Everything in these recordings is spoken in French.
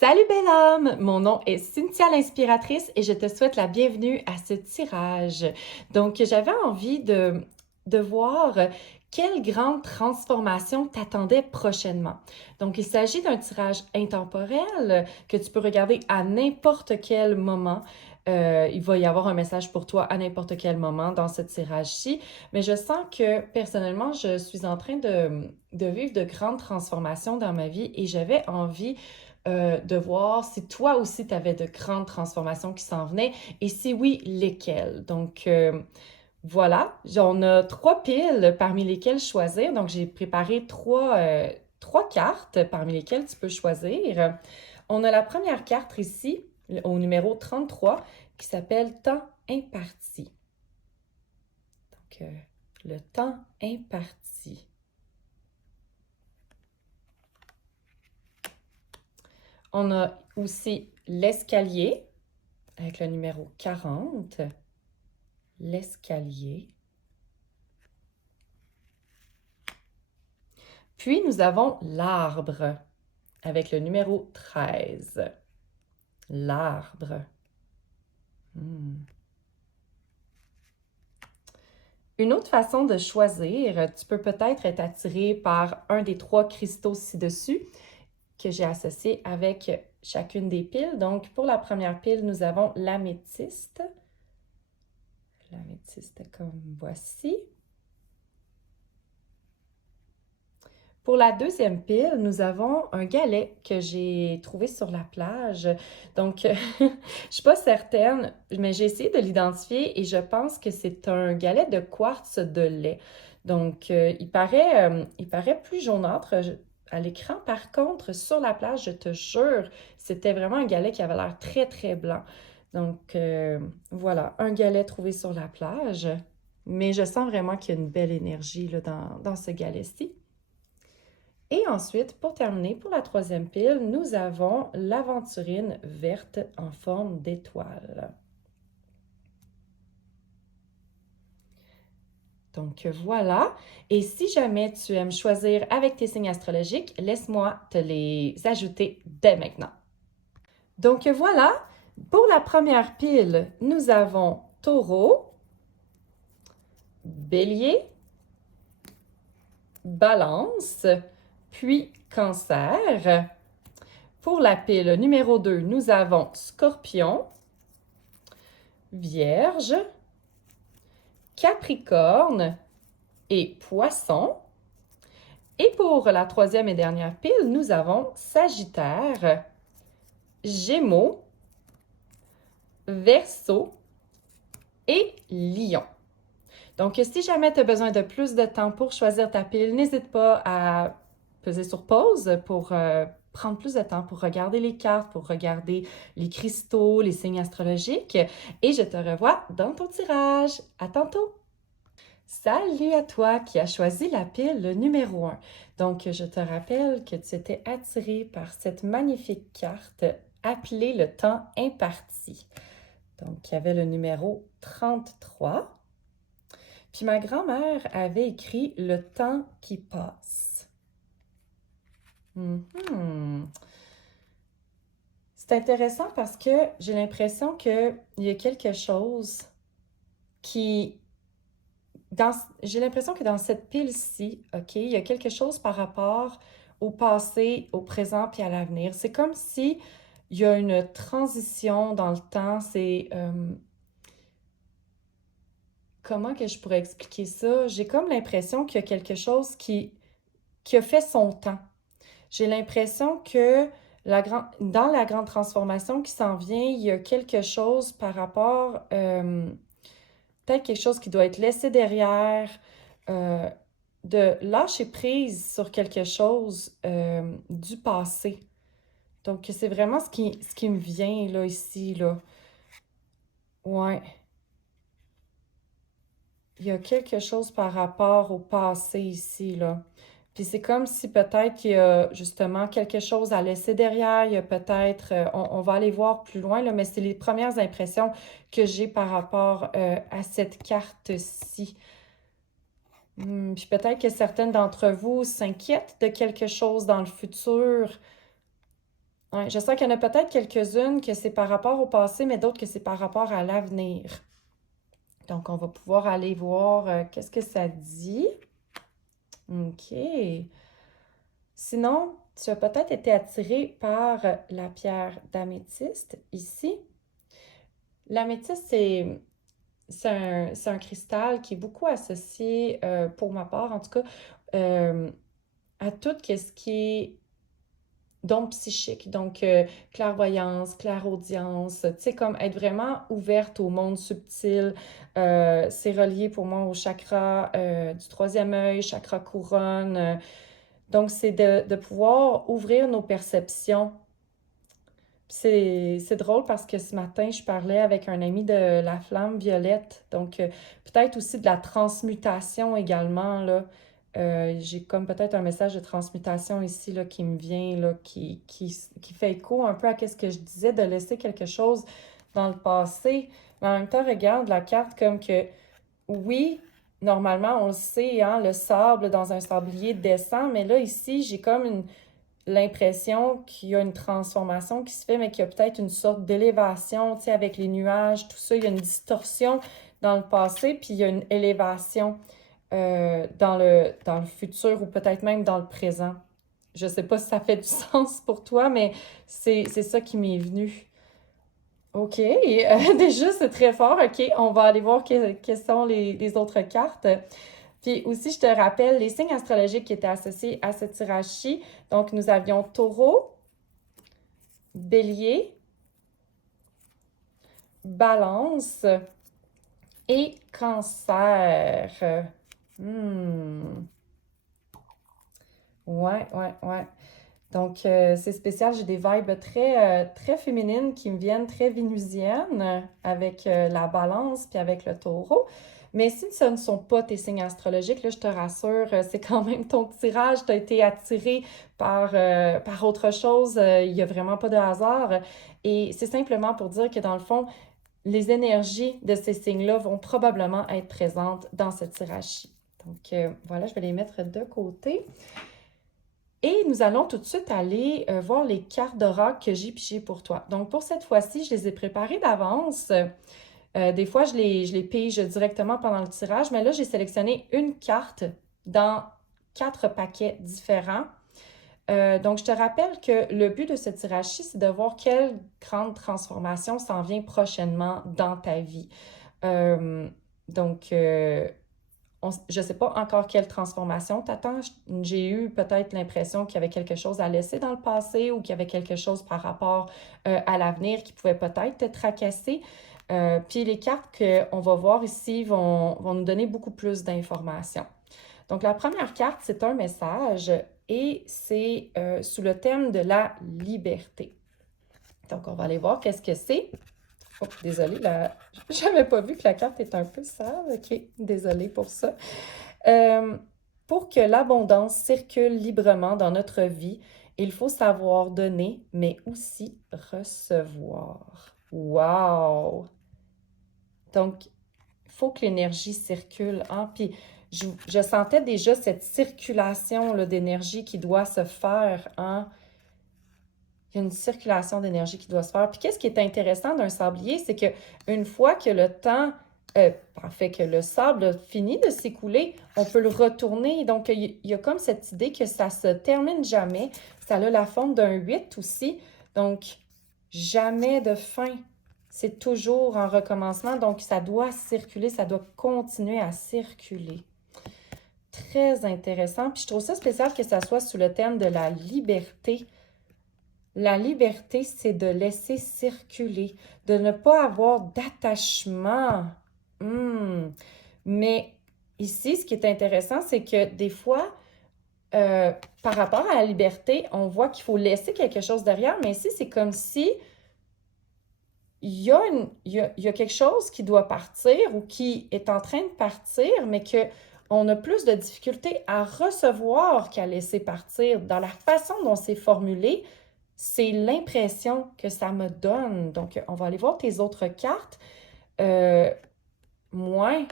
Salut belle âme! Mon nom est Cynthia l'inspiratrice et je te souhaite la bienvenue à ce tirage. Donc, j'avais envie de voir quelle grande transformation t'attendait prochainement. Donc, il s'agit d'un tirage intemporel que tu peux regarder à n'importe quel moment. Il va y avoir un message pour toi à n'importe quel moment dans ce tirage-ci, mais je sens que personnellement, je suis en train de vivre de grandes transformations dans ma vie et j'avais envie de voir si toi aussi tu avais de grandes transformations qui s'en venaient et si oui, lesquelles. Donc, voilà, on a 3 piles parmi lesquelles choisir. Donc, j'ai préparé trois cartes parmi lesquelles tu peux choisir. On a la première carte ici, au numéro 33, qui s'appelle Temps imparti. Donc, le temps imparti. On a aussi l'escalier avec le numéro 40. L'escalier. Puis, nous avons l'arbre avec le numéro 13. L'arbre. Une autre façon de choisir, tu peux peut-être être attiré par un des 3 cristaux ci-dessus que j'ai associés avec chacune des piles. Donc, pour la première pile, nous avons l'améthyste. L'améthyste comme voici. Pour la deuxième pile, nous avons un galet que j'ai trouvé sur la plage. Donc, je ne suis pas certaine, mais j'ai essayé de l'identifier et je pense que c'est un galet de quartz de lait. Donc, il paraît plus jaunâtre à l'écran. Par contre, sur la plage, je te jure, c'était vraiment un galet qui avait l'air très, très blanc. Donc, voilà, un galet trouvé sur la plage. Mais je sens vraiment qu'il y a une belle énergie là, dans ce galet-ci. Et ensuite, pour terminer, pour la troisième pile, nous avons l'aventurine verte en forme d'étoile. Donc voilà. Et si jamais tu aimes choisir avec tes signes astrologiques, laisse-moi te les ajouter dès maintenant. Donc voilà. Pour la première pile, nous avons Taureau, Bélier, Balance, puis Cancer. Pour la pile numéro 2, nous avons Scorpion, Vierge, Capricorne et Poisson. Et pour la troisième et dernière pile, nous avons Sagittaire, Gémeaux, Verseau et Lion. Donc, si jamais tu as besoin de plus de temps pour choisir ta pile, n'hésite pas à peser sur pause pour prendre plus de temps pour regarder les cartes, pour regarder les cristaux, les signes astrologiques. Et je te revois dans ton tirage. À tantôt! Salut à toi qui as choisi la pile numéro 1. Donc, je te rappelle que tu étais attiré par cette magnifique carte appelée le temps imparti. Donc, il y avait le numéro 33. Puis ma grand-mère avait écrit le temps qui passe. C'est intéressant parce que j'ai l'impression qu'il y a quelque chose qui... J'ai l'impression que dans cette pile-ci, OK, il y a quelque chose par rapport au passé, au présent puis à l'avenir. C'est comme si il y a une transition dans le temps. Comment que je pourrais expliquer ça? J'ai comme l'impression qu'il y a quelque chose qui a fait son temps. J'ai l'impression que dans la grande transformation qui s'en vient, il y a quelque chose par rapport, peut-être quelque chose qui doit être laissé derrière, euh, de lâcher prise sur quelque chose du passé. Donc, c'est vraiment ce qui me vient là, ici, là. Ouais. Il y a quelque chose par rapport au passé ici, là. Puis c'est comme si peut-être qu'il y a justement quelque chose à laisser derrière. Il y a peut-être, on va aller voir plus loin, là, mais c'est les premières impressions que j'ai par rapport à cette carte-ci. Puis peut-être que certaines d'entre vous s'inquiètent de quelque chose dans le futur. Ouais, je sens qu'il y en a peut-être quelques-unes que c'est par rapport au passé, mais d'autres que c'est par rapport à l'avenir. Donc, on va pouvoir aller voir qu'est-ce que ça dit. OK. Sinon, tu as peut-être été attiré par la pierre d'améthyste ici. L'améthyste, c'est un cristal qui est beaucoup associé, pour ma part en tout cas, euh, à tout ce qui est don psychique. Donc, clairvoyance, clairaudience, tu sais, comme être vraiment ouverte au monde subtil. C'est relié pour moi au chakra du troisième œil, chakra couronne. Donc, c'est de pouvoir ouvrir nos perceptions. C'est drôle parce que ce matin, je parlais avec un ami de la flamme violette. Donc, peut-être aussi de la transmutation également, là. J'ai comme peut-être un message de transmutation ici, là, qui me vient, là, qui fait écho un peu à ce que je disais, de laisser quelque chose dans le passé. Mais en même temps, regarde la carte comme que, oui, normalement, on le sait, hein, le sable dans un sablier descend, mais là, ici, j'ai comme l'impression qu'il y a une transformation qui se fait, mais qu'il y a peut-être une sorte d'élévation, tu sais, avec les nuages, tout ça. Il y a une distorsion dans le passé, puis il y a une élévation dans le futur ou peut-être même dans le présent. Je sais pas si ça fait du sens pour toi, mais c'est ça qui m'est venu. OK, déjà c'est très fort. OK, on va aller voir quelles sont les autres cartes. Puis aussi, je te rappelle les signes astrologiques qui étaient associés à ce tirage-ci. Donc, nous avions Taureau, Bélier, Balance et Cancer. Hmm. Ouais, ouais, ouais. Donc, c'est spécial. J'ai des vibes très féminines qui me viennent, très vénusiennes, avec la balance puis avec le taureau. Mais si ce ne sont pas tes signes astrologiques, là, je te rassure, c'est quand même ton tirage. Tu as été attiré par autre chose. Il n'y a vraiment pas de hasard. Et c'est simplement pour dire que dans le fond, les énergies de ces signes-là vont probablement être présentes dans ce tirage-ci. Donc, voilà, je vais les mettre de côté. Et nous allons tout de suite aller voir les cartes d'oracle que j'ai pigées pour toi. Donc, pour cette fois-ci, je les ai préparées d'avance. Des fois, je les pige directement pendant le tirage, mais là, j'ai sélectionné une carte dans 4 paquets différents. Donc, je te rappelle que le but de ce tirage-ci, c'est de voir quelle grande transformation s'en vient prochainement dans ta vie. Euh, donc, je ne sais pas encore quelle transformation t'attends. J'ai eu peut-être l'impression qu'il y avait quelque chose à laisser dans le passé ou qu'il y avait quelque chose par rapport à l'avenir qui pouvait peut-être te tracasser. Puis les cartes qu'on va voir ici vont nous donner beaucoup plus d'informations. Donc la première carte, c'est un message et c'est sous le thème de la liberté. Donc on va aller voir qu'est-ce que c'est. Oh, désolée, j'avais pas vu que la carte est un peu sale. OK, désolée pour ça. Euh, pour que l'abondance circule librement dans notre vie, il faut savoir donner, mais aussi recevoir. Wow! Donc, il faut que l'énergie circule, hein? Puis, je sentais déjà cette circulation là, d'énergie qui doit se faire, hein? Il y a une circulation d'énergie qui doit se faire. Puis qu'est-ce qui est intéressant d'un sablier, c'est que une fois que le temps, en fait, que le sable a fini de s'écouler, on peut le retourner. Donc, il y a comme cette idée que ça se termine jamais. Ça a la forme d'un 8 aussi. Donc, jamais de fin. C'est toujours un recommencement. Donc, ça doit circuler, ça doit continuer à circuler. Très intéressant. Puis je trouve ça spécial que ça soit sous le thème de la liberté. La liberté, c'est de laisser circuler, de ne pas avoir d'attachement. Mais ici, ce qui est intéressant, c'est que des fois, par rapport à la liberté, on voit qu'il faut laisser quelque chose derrière, mais ici, c'est comme si il y a quelque chose qui doit partir ou qui est en train de partir, mais qu'on a plus de difficultés à recevoir qu'à laisser partir. Dans la façon dont c'est formulé, c'est l'impression que ça me donne. Donc, on va aller voir tes autres cartes. Moi,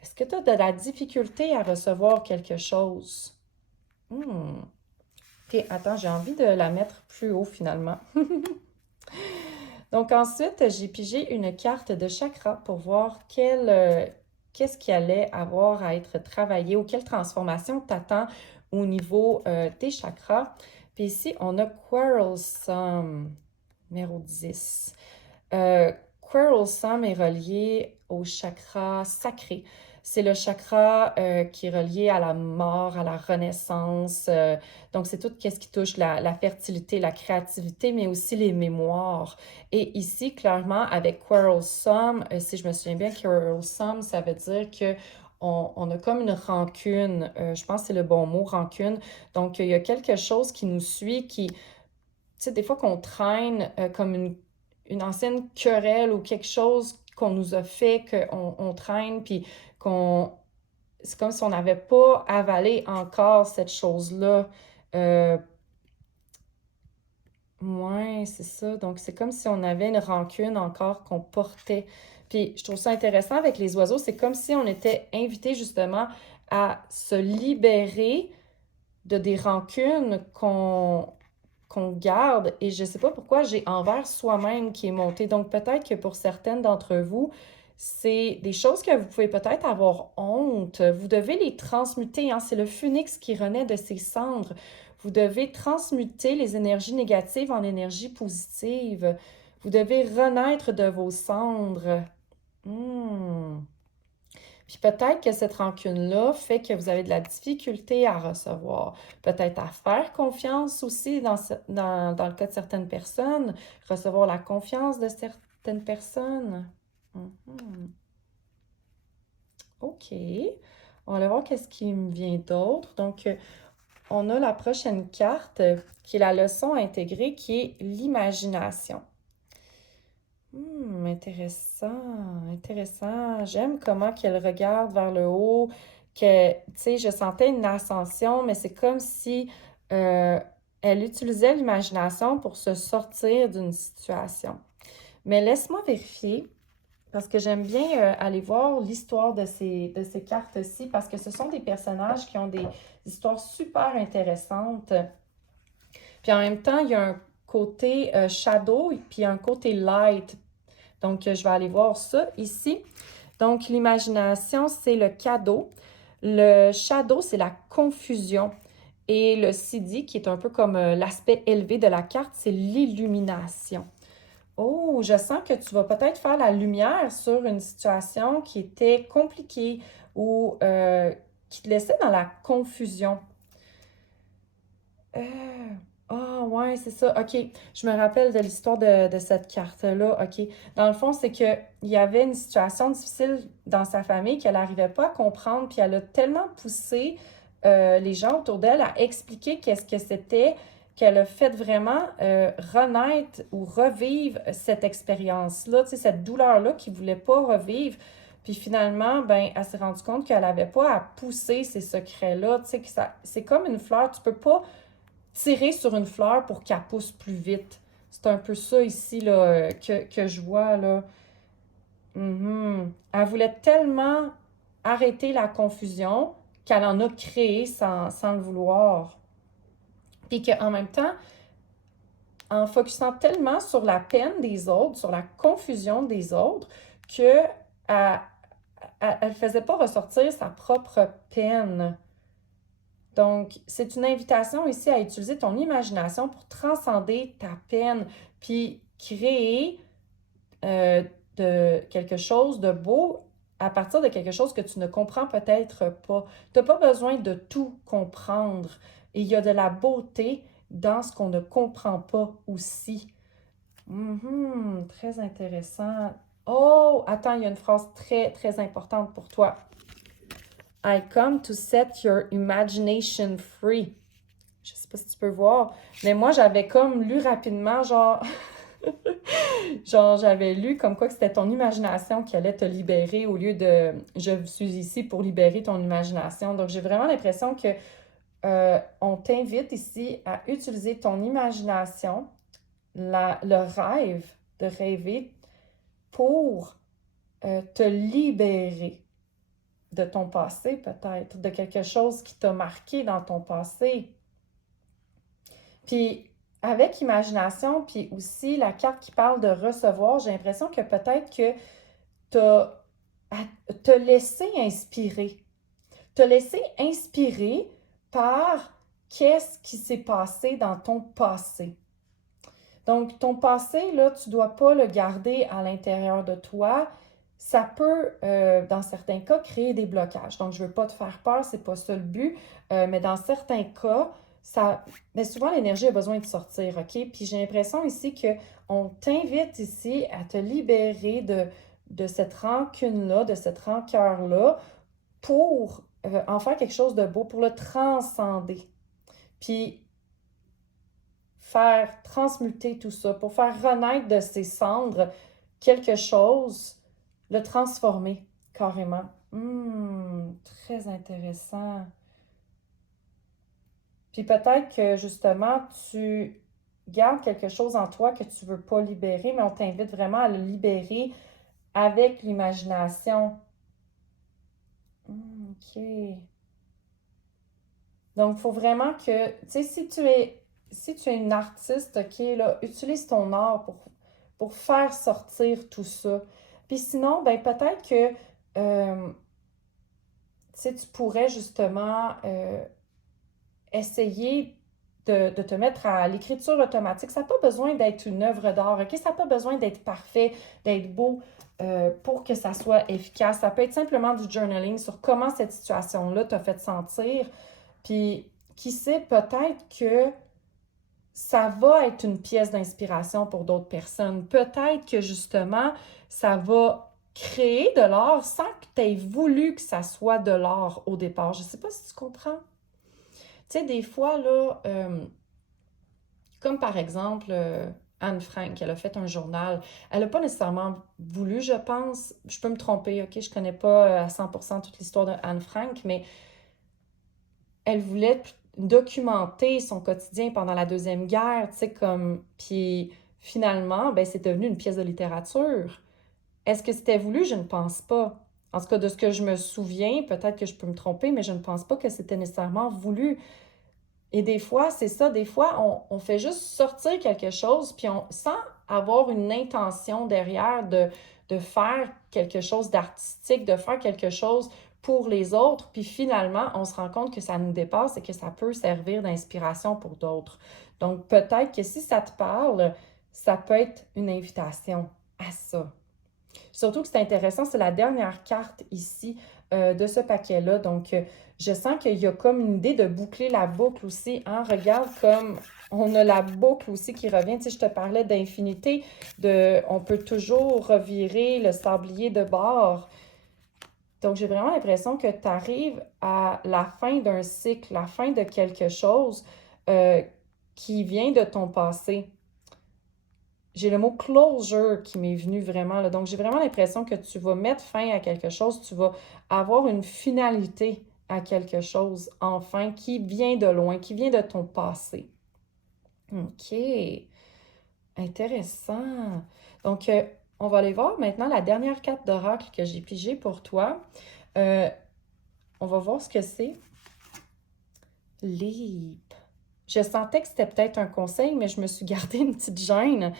est-ce que tu as de la difficulté à recevoir quelque chose? Hmm. Ok, attends, j'ai envie de la mettre plus haut finalement. Donc ensuite, j'ai pigé une carte de chakra pour voir qu'est-ce qui allait avoir à être travaillé ou quelle transformation t'attend au niveau des chakras. Puis ici, on a Quarrelsome, numéro 10. Quarrelsome est relié au chakra sacré. C'est le chakra qui est relié à la mort, à la renaissance. Donc, c'est tout ce qui touche la fertilité, la créativité, mais aussi les mémoires. Et ici, clairement, avec Quarrelsome, si je me souviens bien, Quarrelsome, ça veut dire que on a comme une rancune. Je pense que c'est le bon mot, rancune. Donc, il y a quelque chose qui nous suit, tu sais, des fois qu'on traîne comme une ancienne querelle ou quelque chose qu'on nous a fait, qu'on traîne, puis qu'on... C'est comme si on n'avait pas avalé encore cette chose-là. Euh, ouais, c'est ça. Donc, c'est comme si on avait une rancune encore qu'on portait. Puis, je trouve ça intéressant avec les oiseaux. C'est comme si on était invité justement à se libérer de des rancunes qu'on garde et je sais pas pourquoi j'ai envers soi-même qui est monté. Donc peut-être que pour certaines d'entre vous, c'est des choses que vous pouvez peut-être avoir honte. Vous devez les transmuter, hein. C'est le phénix qui renaît de ses cendres. Vous devez transmuter les énergies négatives en énergie positive. Vous devez renaître de vos cendres. Hmm. Puis peut-être que cette rancune-là fait que vous avez de la difficulté à recevoir, peut-être à faire confiance aussi dans le cas de certaines personnes, recevoir la confiance de certaines personnes. Mhm. OK. On va aller voir qu'est-ce qui me vient d'autre. Donc, on a la prochaine carte qui est la leçon intégrée qui est l'imagination. Intéressant, intéressant. J'aime comment qu'elle regarde vers le haut, que, tu sais, je sentais une ascension, mais c'est comme si euh, elle utilisait l'imagination pour se sortir d'une situation. Mais laisse-moi vérifier, parce que j'aime bien aller voir l'histoire de ces cartes-ci, parce que ce sont des personnages qui ont des histoires super intéressantes. Puis en même temps, il y a un côté shadow, puis un côté light. Donc, je vais aller voir ça ici. Donc, l'imagination, c'est le cadeau. Le shadow, c'est la confusion. Et le CD, qui est un peu comme l'aspect élevé de la carte, c'est l'illumination. Oh, je sens que tu vas peut-être faire la lumière sur une situation qui était compliquée ou qui te laissait dans la confusion. Ah, ouais, c'est ça. OK. Je me rappelle de l'histoire de cette carte-là. OK. Dans le fond, c'est qu'il y avait une situation difficile dans sa famille qu'elle n'arrivait pas à comprendre, puis elle a tellement poussé les gens autour d'elle à expliquer qu'est-ce que c'était, qu'elle a fait vraiment renaître ou revivre cette expérience-là, tu sais, cette douleur-là qu'il ne voulait pas revivre. Puis finalement, ben, elle s'est rendue compte qu'elle n'avait pas à pousser ces secrets-là. Tu sais, que ça, c'est comme une fleur. Tu peux pas tirer sur une fleur pour qu'elle pousse plus vite. C'est un peu ça ici là, que je vois là. Elle voulait tellement arrêter la confusion qu'elle en a créé sans le vouloir. Puis qu'en même temps, en focusant tellement sur la peine des autres, sur la confusion des autres, que elle faisait pas ressortir sa propre peine. Donc, c'est une invitation ici à utiliser ton imagination pour transcender ta peine, puis créer de quelque chose de beau à partir de quelque chose que tu ne comprends peut-être pas. Tu n'as pas besoin de tout comprendre. Et il y a de la beauté dans ce qu'on ne comprend pas aussi. Très intéressant. Oh, attends, il y a une phrase très, très importante pour toi. I come to set your imagination free. Je sais pas si tu peux voir, mais moi, j'avais comme lu rapidement, genre, genre, j'avais lu comme quoi que c'était ton imagination qui allait te libérer au lieu de je suis ici pour libérer ton imagination. Donc, j'ai vraiment l'impression que on t'invite ici à utiliser ton imagination, le rêve, de rêver pour te libérer de ton passé, peut-être, de quelque chose qui t'a marqué dans ton passé. Puis avec imagination, puis aussi la carte qui parle de recevoir, j'ai l'impression que peut-être que tu as à te laisser inspirer. Te laisser inspirer par qu'est-ce qui s'est passé dans ton passé. Donc, ton passé, là, tu ne dois pas le garder à l'intérieur de toi. Ça peut, dans certains cas, créer des blocages. Donc, je ne veux pas te faire peur, c'est pas ça le but. Mais dans certains cas, mais souvent, l'énergie a besoin de sortir, OK? Puis j'ai l'impression ici qu'on t'invite ici à te libérer de cette rancune-là, de cette rancœur-là, pour en faire quelque chose de beau, pour le transcender. Puis faire transmuter tout ça, pour faire renaître de ses cendres quelque chose, le transformer carrément. Très intéressant. Puis peut-être que justement, tu gardes quelque chose en toi que tu ne veux pas libérer, mais on t'invite vraiment à le libérer avec l'imagination. OK. Donc, il faut vraiment que, tu sais, si tu es une artiste, OK, là, utilise ton art pour faire sortir tout ça. Puis sinon, ben peut-être que, tu sais, tu pourrais justement essayer de te mettre à l'écriture automatique. Ça n'a pas besoin d'être une œuvre d'art, OK? Ça n'a pas besoin d'être parfait, d'être beau pour que ça soit efficace. Ça peut être simplement du journaling sur comment cette situation-là t'a fait sentir. Puis, qui sait, peut-être que ça va être une pièce d'inspiration pour d'autres personnes. Peut-être que justement, ça va créer de l'art sans que tu aies voulu que ça soit de l'art au départ. Je ne sais pas si tu comprends. Tu sais, des fois, là, comme par exemple Anne Frank, elle a fait un journal. Elle n'a pas nécessairement voulu, je pense. Je peux me tromper, OK? Je ne connais pas à 100% toute l'histoire de Anne Frank, mais elle voulait documenter son quotidien pendant la Deuxième Guerre, tu sais, comme... Puis finalement, ben, c'est devenu une pièce de littérature. Est-ce que c'était voulu? Je ne pense pas. En tout cas, de ce que je me souviens, peut-être que je peux me tromper, mais je ne pense pas que c'était nécessairement voulu. Et des fois, c'est ça, des fois, on fait juste sortir quelque chose, puis sans avoir une intention derrière de faire quelque chose d'artistique, de faire quelque chose pour les autres, puis finalement, on se rend compte que ça nous dépasse et que ça peut servir d'inspiration pour d'autres. Donc, peut-être que si ça te parle, ça peut être une invitation à ça. Surtout que c'est intéressant, c'est la dernière carte ici de ce paquet-là. Donc, je sens qu'il y a comme une idée de boucler la boucle aussi. Hein? Regarde comme on a la boucle aussi qui revient. Tu sais, je te parlais d'infinité, on peut toujours revirer le sablier de bord. Donc, j'ai vraiment l'impression que tu arrives à la fin d'un cycle, la fin de quelque chose qui vient de ton passé. J'ai le mot closure qui m'est venu vraiment là. Donc, j'ai vraiment l'impression que tu vas mettre fin à quelque chose, tu vas avoir une finalité à quelque chose, enfin, qui vient de loin, qui vient de ton passé. OK, intéressant. Donc, on va aller voir maintenant la dernière carte d'oracle que j'ai pigée pour toi. On va voir ce que c'est. Leap. Je sentais que c'était peut-être un conseil, mais je me suis gardée une petite gêne.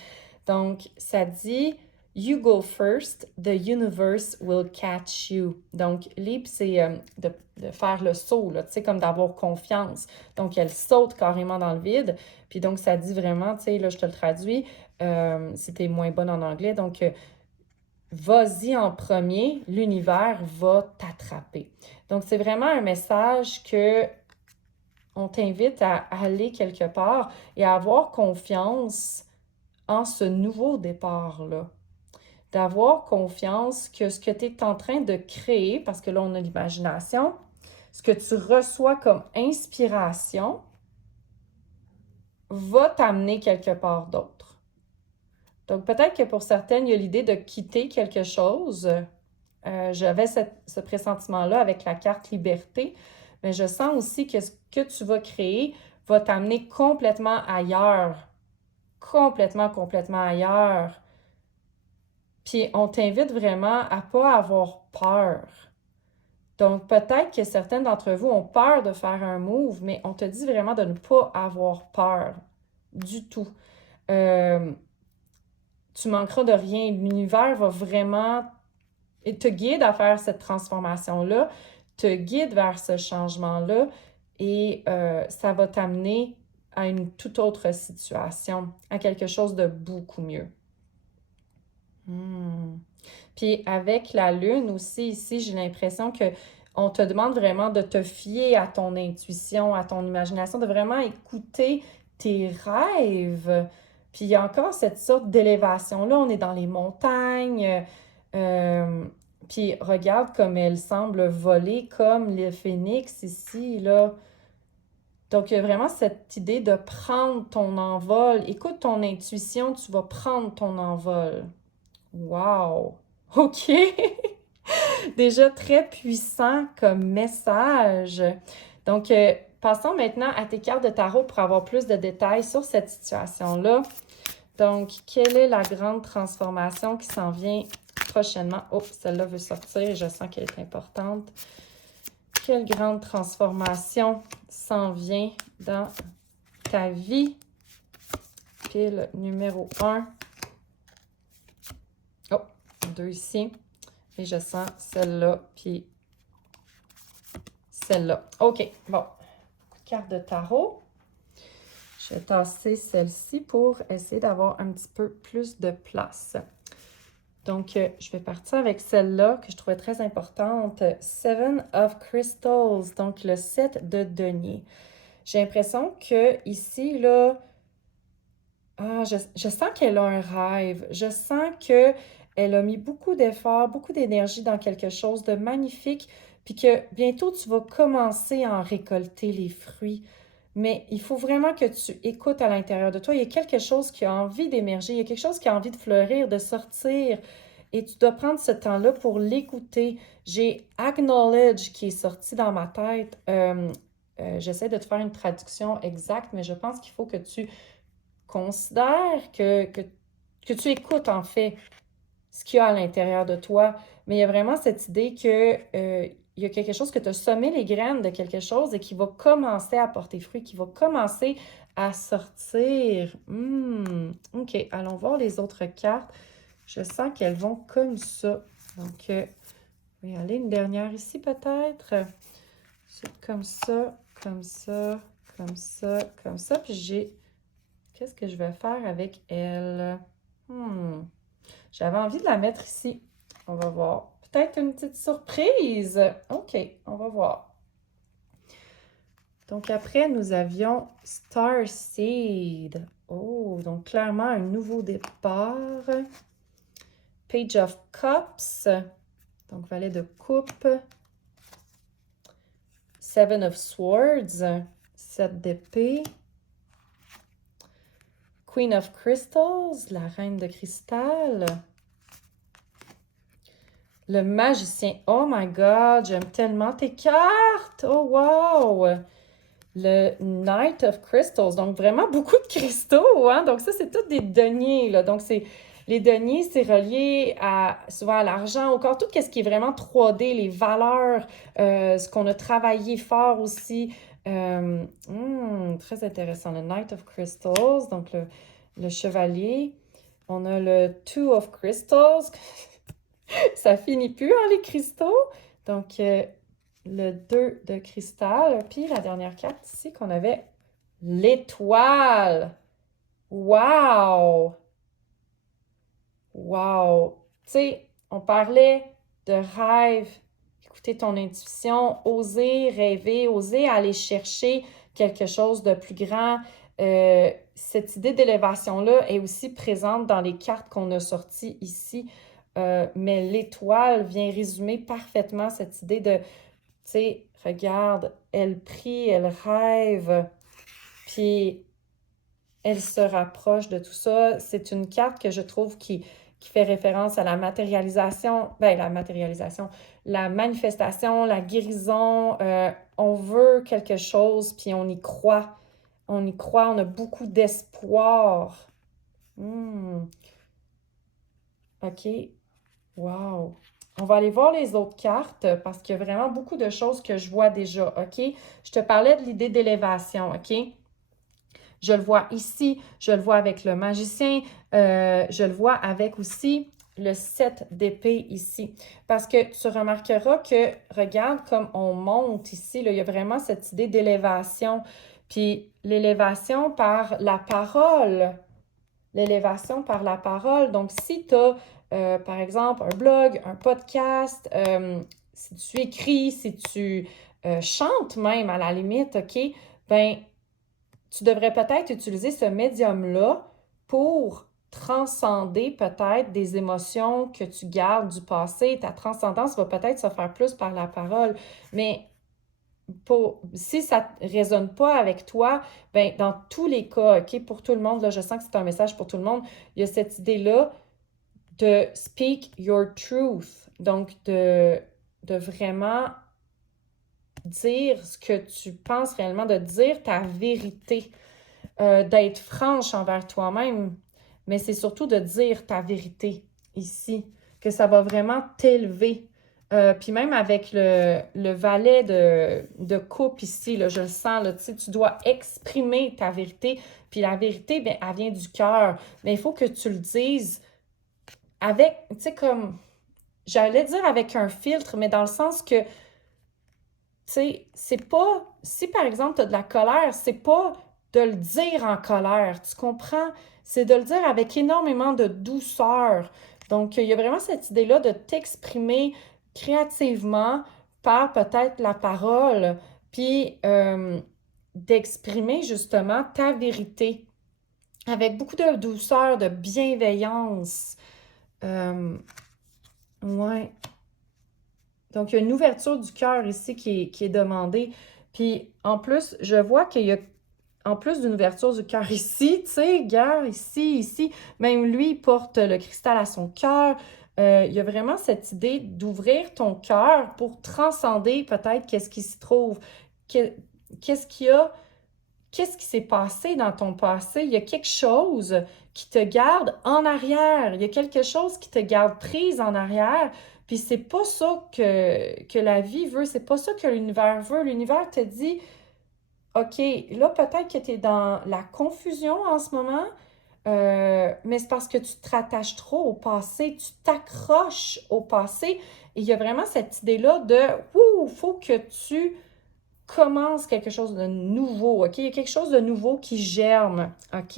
Donc, ça dit You go first, the universe will catch you. Donc, leap, c'est de faire le saut, là, tu sais, comme d'avoir confiance. Donc, elle saute carrément dans le vide. Puis donc, ça dit vraiment, tu sais, là, je te le traduis, c'était moins bonne en anglais. Donc, vas-y en premier, l'univers va t'attraper. Donc, c'est vraiment un message que on t'invite à aller quelque part et à avoir confiance en ce nouveau départ-là. D'avoir confiance que ce que tu es en train de créer, parce que là, on a l'imagination, ce que tu reçois comme inspiration va t'amener quelque part d'autre. Donc, peut-être que pour certaines, il y a l'idée de quitter quelque chose. J'avais ce pressentiment-là avec la carte liberté, mais je sens aussi que ce que tu vas créer va t'amener complètement ailleurs. Complètement ailleurs. Puis on t'invite vraiment à ne pas avoir peur. Donc peut-être que certaines d'entre vous ont peur de faire un move, mais on te dit vraiment de ne pas avoir peur. du tout. Tu manqueras de rien. L'univers va vraiment te guide à faire cette transformation-là, te guide vers ce changement-là et ça va t'amener à une toute autre situation, à quelque chose de beaucoup mieux. Puis avec la lune aussi, ici, j'ai l'impression que on te demande vraiment de te fier à ton intuition, à ton imagination, de vraiment écouter tes rêves. Puis il y a encore cette sorte d'élévation-là, on est dans les montagnes. Puis regarde comme elle semble voler comme le phénix ici, là. Donc, il y a vraiment cette idée de prendre ton envol. Écoute ton intuition, tu vas prendre ton envol. Wow! OK! Déjà très puissant comme message. Donc, passons maintenant à tes cartes de tarot pour avoir plus de détails sur cette situation-là. Donc, quelle est la grande transformation qui s'en vient prochainement? Oh, celle-là veut sortir, je sens qu'elle est importante. Quelle grande transformation s'en vient dans ta vie? Pile numéro 1. Oh, 2 ici. Et je sens celle-là, puis celle-là. OK, bon. Carte de tarot. Je vais tasser celle-ci pour essayer d'avoir un petit peu plus de place. Donc, je vais partir avec celle-là que je trouvais très importante. Seven of Crystals, donc le 7 de denier. J'ai l'impression que ici, là, je sens qu'elle a un rêve. Je sens qu'elle a mis beaucoup d'efforts, beaucoup d'énergie dans quelque chose de magnifique, puis que bientôt tu vas commencer à en récolter les fruits. Mais il faut vraiment que tu écoutes à l'intérieur de toi. Il y a quelque chose qui a envie d'émerger, il y a quelque chose qui a envie de fleurir, de sortir. Et tu dois prendre ce temps-là pour l'écouter. J'ai acknowledge qui est sorti dans ma tête. J'essaie de te faire une traduction exacte, mais je pense qu'il faut que tu considères, que tu écoutes en fait ce qu'il y a à l'intérieur de toi. Mais il y a vraiment cette idée que il y a quelque chose que tu as semé les graines de quelque chose et qui va commencer à porter fruit, qui va commencer à sortir. OK, allons voir les autres cartes. Je sens qu'elles vont comme ça. Donc, je vais aller une dernière ici peut-être. C'est comme ça, comme ça, comme ça, comme ça. Puis j'ai... Qu'est-ce que je vais faire avec elle? J'avais envie de la mettre ici. On va voir. Peut-être une petite surprise. OK, on va voir. Donc après, nous avions Starseed. Oh, donc clairement un nouveau départ. Page of Cups. Donc valet de coupe. Seven of Swords. 7 d'épée. Queen of Crystals, la reine de cristal. Le magicien. Oh my God, j'aime tellement tes cartes. Oh wow. Le Knight of Crystals. Donc, vraiment beaucoup de cristaux. Hein? Donc, ça, c'est tous des deniers. Là. Donc, les deniers, c'est relié souvent à l'argent, au corps, tout ce qui est vraiment 3D, les valeurs, ce qu'on a travaillé fort aussi. Très intéressant. Le Knight of Crystals, donc le chevalier. On a le Two of Crystals. Ça finit plus, hein, les cristaux. Donc, le 2 de cristal. Puis la dernière carte ici qu'on avait, l'étoile. Wow! Wow! Tu sais, on parlait de rêve, écouter ton intuition, oser rêver, oser aller chercher quelque chose de plus grand. Cette idée d'élévation-là est aussi présente dans les cartes qu'on a sorties ici. Mais l'étoile vient résumer parfaitement cette idée de, tu sais, regarde, elle prie, elle rêve, puis elle se rapproche de tout ça. C'est une carte que je trouve qui fait référence à la matérialisation, la manifestation, la guérison. On veut quelque chose, puis on y croit. On y croit, on a beaucoup d'espoir. OK. Wow. On va aller voir les autres cartes parce qu'il y a vraiment beaucoup de choses que je vois déjà, OK? Je te parlais de l'idée d'élévation, OK? Je le vois ici, je le vois avec le magicien, je le vois avec aussi le 7 d'épée ici. Parce que tu remarqueras que, regarde comme on monte ici, là, il y a vraiment cette idée d'élévation. Puis l'élévation par la parole. L'élévation par la parole. Donc, si tu as, par exemple, un blog, un podcast, si tu écris, si tu chantes même à la limite, OK, ben tu devrais peut-être utiliser ce médium-là pour transcender peut-être des émotions que tu gardes du passé. Ta transcendance va peut-être se faire plus par la parole. Mais si ça ne résonne pas avec toi, ben dans tous les cas, OK, pour tout le monde, là, je sens que c'est un message pour tout le monde, il y a cette idée-là de speak your truth. Donc, de vraiment dire ce que tu penses réellement, de dire ta vérité, d'être franche envers toi-même, mais c'est surtout de dire ta vérité ici, que ça va vraiment t'élever. Puis même avec le valet de coupe ici, là, je le sens, là, tu dois exprimer ta vérité. Puis la vérité, bien, elle vient du cœur. Mais il faut que tu le dises avec, tu sais, comme, j'allais dire avec un filtre, mais dans le sens que, tu sais, c'est pas, si par exemple tu as de la colère, c'est pas de le dire en colère, tu comprends? C'est de le dire avec énormément de douceur. Donc, il y a vraiment cette idée-là de t'exprimer créativement par peut-être la parole, puis d'exprimer justement ta vérité avec beaucoup de douceur, de bienveillance. Ouais. Donc, il y a une ouverture du cœur ici qui est demandée. Puis, en plus, je vois qu'il y a, en plus d'une ouverture du cœur ici, tu sais, gars, ici, même lui, il porte le cristal à son cœur. Il y a vraiment cette idée d'ouvrir ton cœur pour transcender peut-être qu'est-ce qui se trouve. Qu'est-ce qu'il y a, qu'est-ce qui s'est passé dans ton passé? Il y a quelque chose qui te garde en arrière. Il y a quelque chose qui te garde prise en arrière. Puis c'est pas ça que la vie veut, c'est pas ça que l'univers veut. L'univers te dit, OK, là peut-être que tu es dans la confusion en ce moment, mais c'est parce que tu te rattaches trop au passé, tu t'accroches au passé. Et il y a vraiment cette idée-là de, ouh, faut que tu commences quelque chose de nouveau, OK? Il y a quelque chose de nouveau qui germe, OK?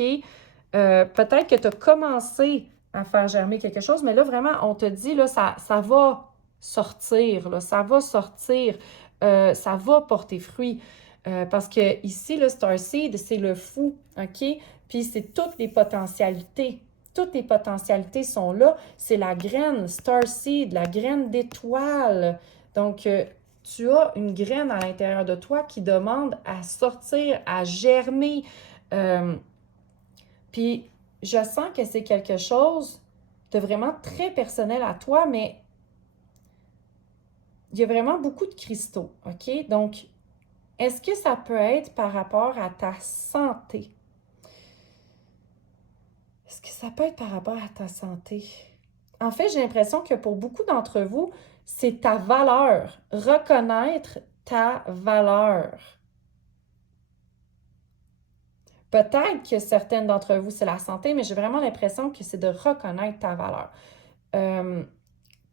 Peut-être que tu as commencé à faire germer quelque chose, mais là, vraiment, on te dit, là, ça va sortir, là, ça va sortir, ça va porter fruit. Parce que ici, le Starseed, c'est le fou, OK? Puis c'est toutes les potentialités. Toutes les potentialités sont là. C'est la graine Starseed, la graine d'étoile. Donc, tu as une graine à l'intérieur de toi qui demande à sortir, à germer. Puis, je sens que c'est quelque chose de vraiment très personnel à toi, mais il y a vraiment beaucoup de cristaux, OK? Donc, est-ce que ça peut être par rapport à ta santé? Est-ce que ça peut être par rapport à ta santé? En fait, j'ai l'impression que pour beaucoup d'entre vous, c'est ta valeur. Reconnaître ta valeur. Peut-être que certaines d'entre vous, c'est la santé, mais j'ai vraiment l'impression que c'est de reconnaître ta valeur.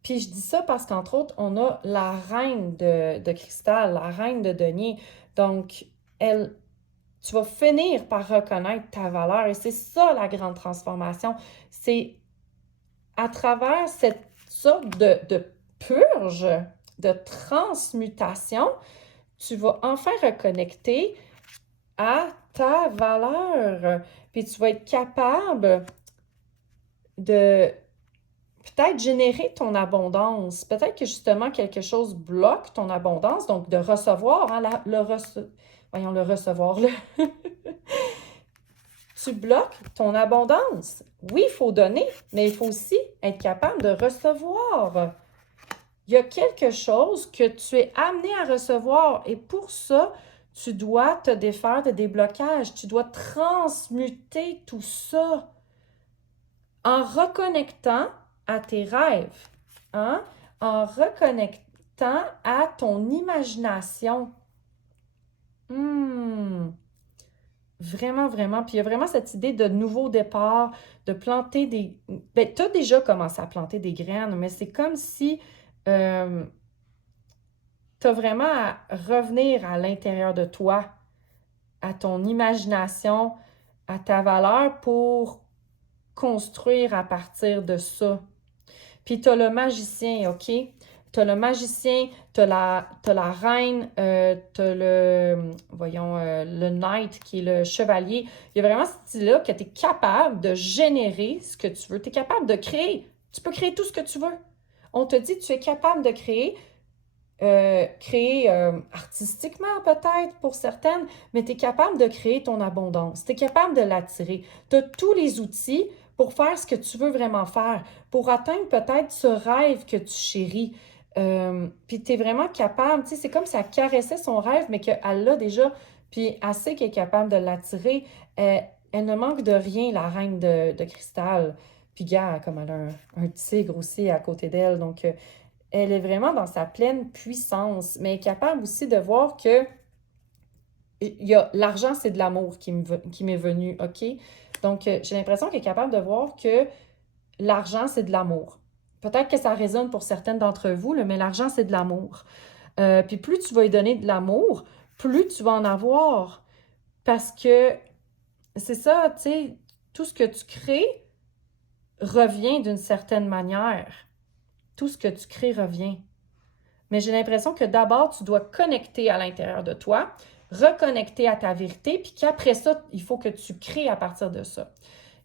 Puis je dis ça parce qu'entre autres, on a la reine de cristal, la reine de denier. Donc, tu vas finir par reconnaître ta valeur et c'est ça la grande transformation. C'est à travers cette sorte de purge, de transmutation, tu vas enfin reconnecter à ta valeur. Puis tu vas être capable de peut-être générer ton abondance. Peut-être que justement quelque chose bloque ton abondance, donc de recevoir, hein, voyons le recevoir, là. Tu bloques ton abondance. Oui, il faut donner, mais il faut aussi être capable de recevoir. Il y a quelque chose que tu es amené à recevoir et pour ça, tu dois te défaire de des blocages. Tu dois transmuter tout ça en reconnectant à tes rêves, hein? En reconnectant à ton imagination. Vraiment, vraiment. Puis il y a vraiment cette idée de nouveau départ, de planter des... Ben, tu as déjà commencé à planter des graines, mais c'est comme si tu as vraiment à revenir à l'intérieur de toi, à ton imagination, à ta valeur pour construire à partir de ça. Puis tu as le magicien, OK? Tu as le magicien, t'as la reine, tu as voyons, le knight qui est le chevalier. Il y a vraiment cette idée-là que tu es capable de générer ce que tu veux. Tu es capable de créer. Tu peux créer tout ce que tu veux. On te dit que tu es capable de créer, artistiquement peut-être pour certaines, mais tu es capable de créer ton abondance. Tu es capable de l'attirer. Tu as tous les outils pour faire ce que tu veux vraiment faire, pour atteindre peut-être ce rêve que tu chéris. Puis tu es vraiment capable, tu sais, c'est comme si elle caressait son rêve, mais qu'elle l'a déjà, puis elle sait qu'elle est capable de l'attirer. Elle ne manque de rien, la reine de cristal. Puis gars, comme elle a un tigre aussi à côté d'elle, donc elle est vraiment dans sa pleine puissance, mais elle est capable aussi de voir que l'argent, c'est de l'amour qui m'est venu, OK? Donc, j'ai l'impression qu'elle est capable de voir que l'argent, c'est de l'amour. Peut-être que ça résonne pour certaines d'entre vous, là, mais l'argent, c'est de l'amour. Puis plus tu vas lui donner de l'amour, plus tu vas en avoir. Parce que c'est ça, tu sais, tout ce que tu crées revient d'une certaine manière. Tout ce que tu crées revient. Mais j'ai l'impression que d'abord, tu dois connecter à l'intérieur de toi, reconnecter à ta vérité, puis qu'après ça, il faut que tu crées à partir de ça.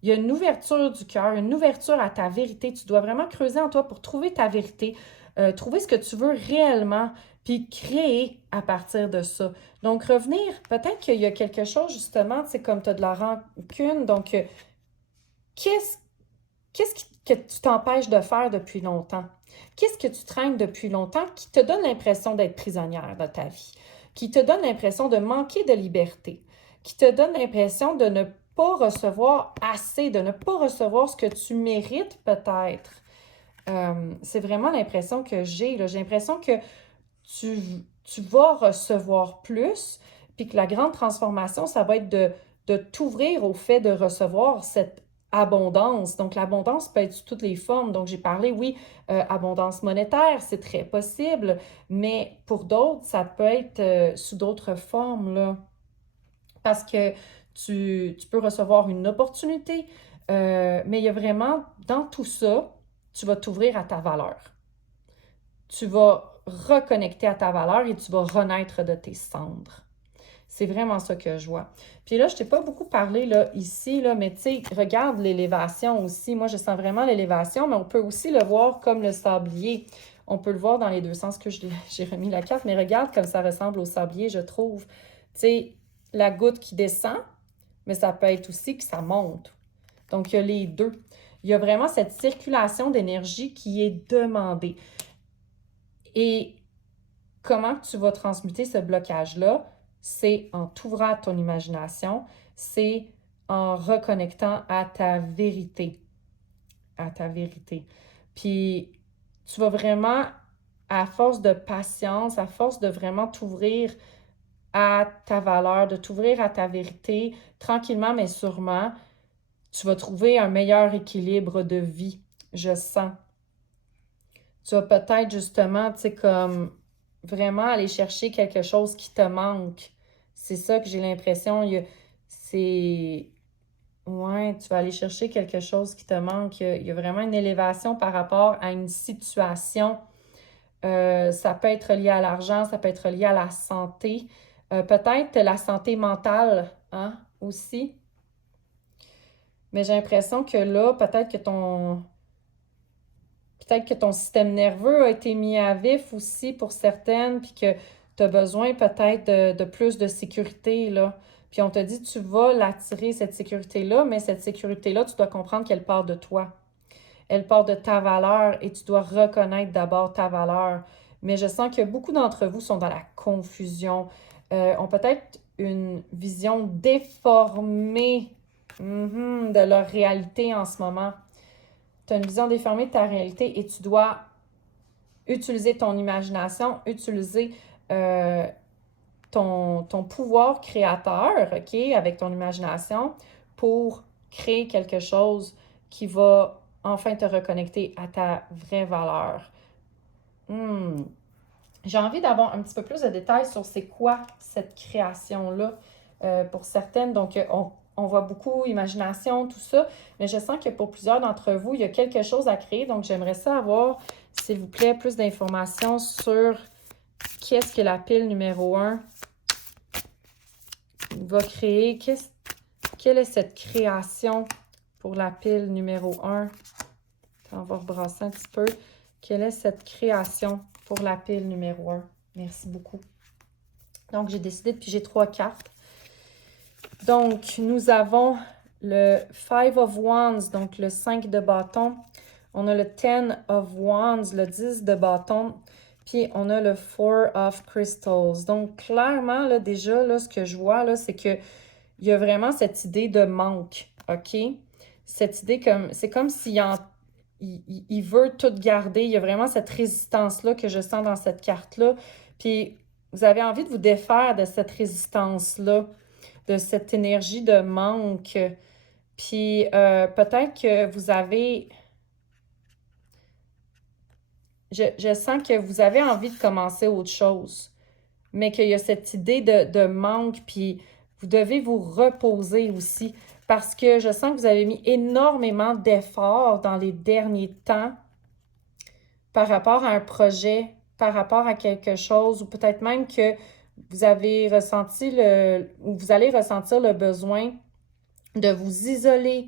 Il y a une ouverture du cœur, une ouverture à ta vérité. Tu dois vraiment creuser en toi pour trouver ta vérité, trouver ce que tu veux réellement, puis créer à partir de ça. Donc, revenir, peut-être qu'il y a quelque chose, justement, tu sais, comme tu as de la rancune. Donc, qu'est-ce que tu t'empêches de faire depuis longtemps? Qu'est-ce que tu traînes depuis longtemps qui te donne l'impression d'être prisonnière de ta vie, qui te donne l'impression de manquer de liberté, qui te donne l'impression de ne pas recevoir assez, de ne pas recevoir ce que tu mérites peut-être? C'est vraiment l'impression que j'ai, là. J'ai l'impression que tu, tu vas recevoir plus, puis que la grande transformation, ça va être de t'ouvrir au fait de recevoir cette abondance. Donc, l'abondance peut être sous toutes les formes. Donc, j'ai parlé, oui, abondance monétaire, c'est très possible, mais pour d'autres, ça peut être sous d'autres formes, là. Parce que tu peux recevoir une opportunité, mais il y a vraiment, dans tout ça, tu vas t'ouvrir à ta valeur. Tu vas reconnecter à ta valeur et tu vas renaître de tes cendres. C'est vraiment ça que je vois. Puis là, je t'ai pas beaucoup parlé là, ici, là, mais tu sais, regarde l'élévation aussi. Moi, je sens vraiment l'élévation, mais on peut aussi le voir comme le sablier. On peut le voir dans les deux sens que j'ai remis la carte, mais regarde comme ça ressemble au sablier, je trouve. Tu sais, la goutte qui descend, mais ça peut être aussi que ça monte. Donc, il y a les deux. Il y a vraiment cette circulation d'énergie qui est demandée. Et comment tu vas transmuter ce blocage-là? C'est en t'ouvrant à ton imagination, c'est en reconnectant à ta vérité, à ta vérité. Puis tu vas vraiment, à force de patience, à force de vraiment t'ouvrir à ta valeur, de t'ouvrir à ta vérité, tranquillement mais sûrement, tu vas trouver un meilleur équilibre de vie, je sens. Tu vas peut-être justement, tu sais, comme vraiment aller chercher quelque chose qui te manque. C'est ça que j'ai l'impression. C'est... Ouais, tu vas aller chercher quelque chose qui te manque. Il y a vraiment une élévation par rapport à une situation. Ça peut être lié à l'argent, ça peut être lié à la santé. Peut-être la santé mentale, hein, aussi. Mais j'ai l'impression que là, peut-être que ton système nerveux a été mis à vif aussi pour certaines, puis que tu as besoin peut-être de plus de sécurité, là. Puis on te dit, tu vas l'attirer, cette sécurité-là, mais cette sécurité-là, tu dois comprendre qu'elle part de toi. Elle part de ta valeur et tu dois reconnaître d'abord ta valeur. Mais je sens que beaucoup d'entre vous sont dans la confusion, ont peut-être une vision déformée de leur réalité en ce moment. Tu as une vision déformée de ta réalité et tu dois utiliser ton imagination, utiliser ton pouvoir créateur, OK, avec ton imagination, pour créer quelque chose qui va enfin te reconnecter à ta vraie valeur. J'ai envie d'avoir un petit peu plus de détails sur c'est quoi cette création-là pour certaines. Donc, on voit beaucoup imagination, tout ça, mais je sens que pour plusieurs d'entre vous, il y a quelque chose à créer. Donc, j'aimerais ça avoir, s'il vous plaît, plus d'informations sur qu'est-ce que la pile numéro 1 va créer. Quelle est cette création pour la pile numéro 1? On va rebrasser un petit peu. Quelle est cette création pour la pile numéro 1? Merci beaucoup. Donc, j'ai décidé de piger 3 cartes. Donc, nous avons le Five of Wands, donc le 5 de bâton. On a le 10 of Wands, le 10 de bâton. Puis, on a le Four of Crystals. Donc, clairement, là, déjà, là, ce que je vois, là, c'est qu'il y a vraiment cette idée de manque, OK? Cette idée comme... C'est comme s'il il veut tout garder. Il y a vraiment cette résistance-là que je sens dans cette carte-là. Puis, vous avez envie de vous défaire de cette résistance-là, de cette énergie de manque. Puis, peut-être que vous avez... Je sens que vous avez envie de commencer autre chose, mais qu'il y a cette idée de manque, puis vous devez vous reposer aussi, parce que je sens que vous avez mis énormément d'efforts dans les derniers temps par rapport à un projet, par rapport à quelque chose, ou peut-être même que vous avez ressenti ou vous allez ressentir le besoin de vous isoler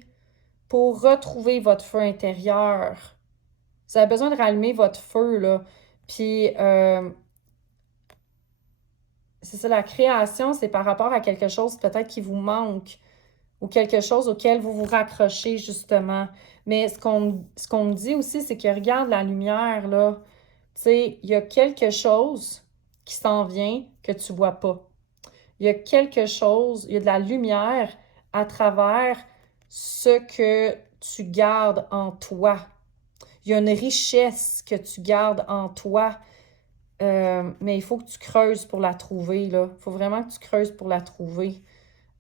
pour retrouver votre feu intérieur. Vous avez besoin de rallumer votre feu, là. Puis, c'est ça, la création, c'est par rapport à quelque chose peut-être qui vous manque ou quelque chose auquel vous vous raccrochez, justement. Mais ce qu'on me dit aussi, c'est que regarde la lumière, là. Tu sais, il y a quelque chose qui s'en vient que tu vois pas. Il y a quelque chose, il y a de la lumière à travers ce que tu gardes en toi. Il y a une richesse que tu gardes en toi, mais il faut que tu creuses pour la trouver, là. Il faut vraiment que tu creuses pour la trouver.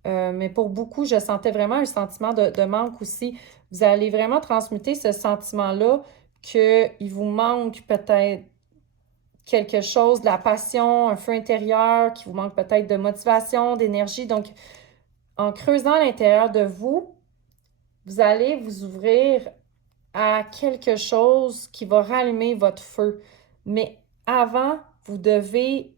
Mais pour beaucoup, je sentais vraiment un sentiment de manque aussi. Vous allez vraiment transmuter ce sentiment-là qu'il vous manque peut-être quelque chose, de la passion, un feu intérieur, qui vous manque peut-être de motivation, d'énergie. Donc, en creusant à l'intérieur de vous, vous allez vous ouvrir à quelque chose qui va rallumer votre feu. Mais avant, vous devez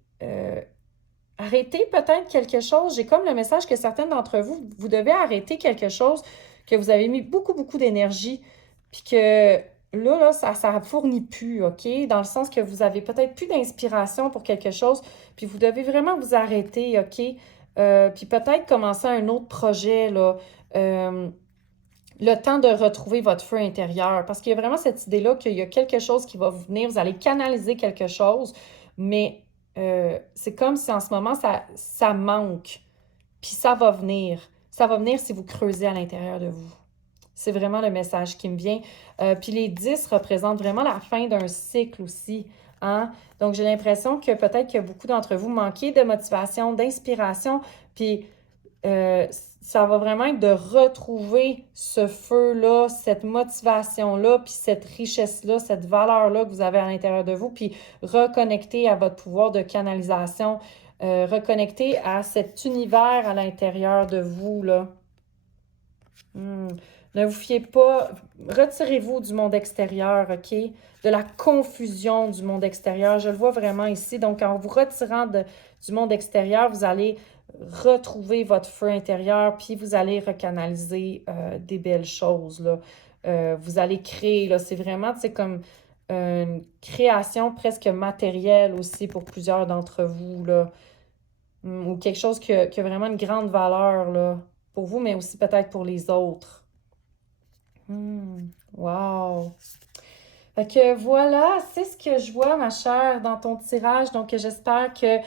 arrêter peut-être quelque chose. J'ai comme le message que certaines d'entre vous, vous devez arrêter quelque chose que vous avez mis beaucoup, beaucoup d'énergie, puis que là, ça ne fournit plus, OK? Dans le sens que vous avez peut-être plus d'inspiration pour quelque chose, puis vous devez vraiment vous arrêter, OK? Puis peut-être commencer un autre projet, là. Le temps de retrouver votre feu intérieur. Parce qu'il y a vraiment cette idée-là qu'il y a quelque chose qui va vous venir, vous allez canaliser quelque chose, mais c'est comme si en ce moment, ça manque. Puis ça va venir. Ça va venir si vous creusez à l'intérieur de vous. C'est vraiment le message qui me vient. Puis les 10 représentent vraiment la fin d'un cycle aussi. Hein? Donc, j'ai l'impression que peut-être que beaucoup d'entre vous manquez de motivation, d'inspiration. Puis ça va vraiment être de retrouver ce feu-là, cette motivation-là, puis cette richesse-là, cette valeur-là que vous avez à l'intérieur de vous, puis reconnecter à votre pouvoir de canalisation, reconnecter à cet univers à l'intérieur de vous, là. Ne vous fiez pas, retirez-vous du monde extérieur, OK? De la confusion du monde extérieur. Je le vois vraiment ici. Donc, en vous retirant du monde extérieur, vous allez retrouver votre feu intérieur, puis vous allez recanaliser des belles choses, là. Vous allez créer, là. C'est vraiment, c'est comme une création presque matérielle aussi pour plusieurs d'entre vous, là. Ou quelque chose qui a vraiment une grande valeur, là, pour vous, mais aussi peut-être pour les autres. Wow! Fait que voilà, c'est ce que je vois, ma chère, dans ton tirage. Donc, j'espère que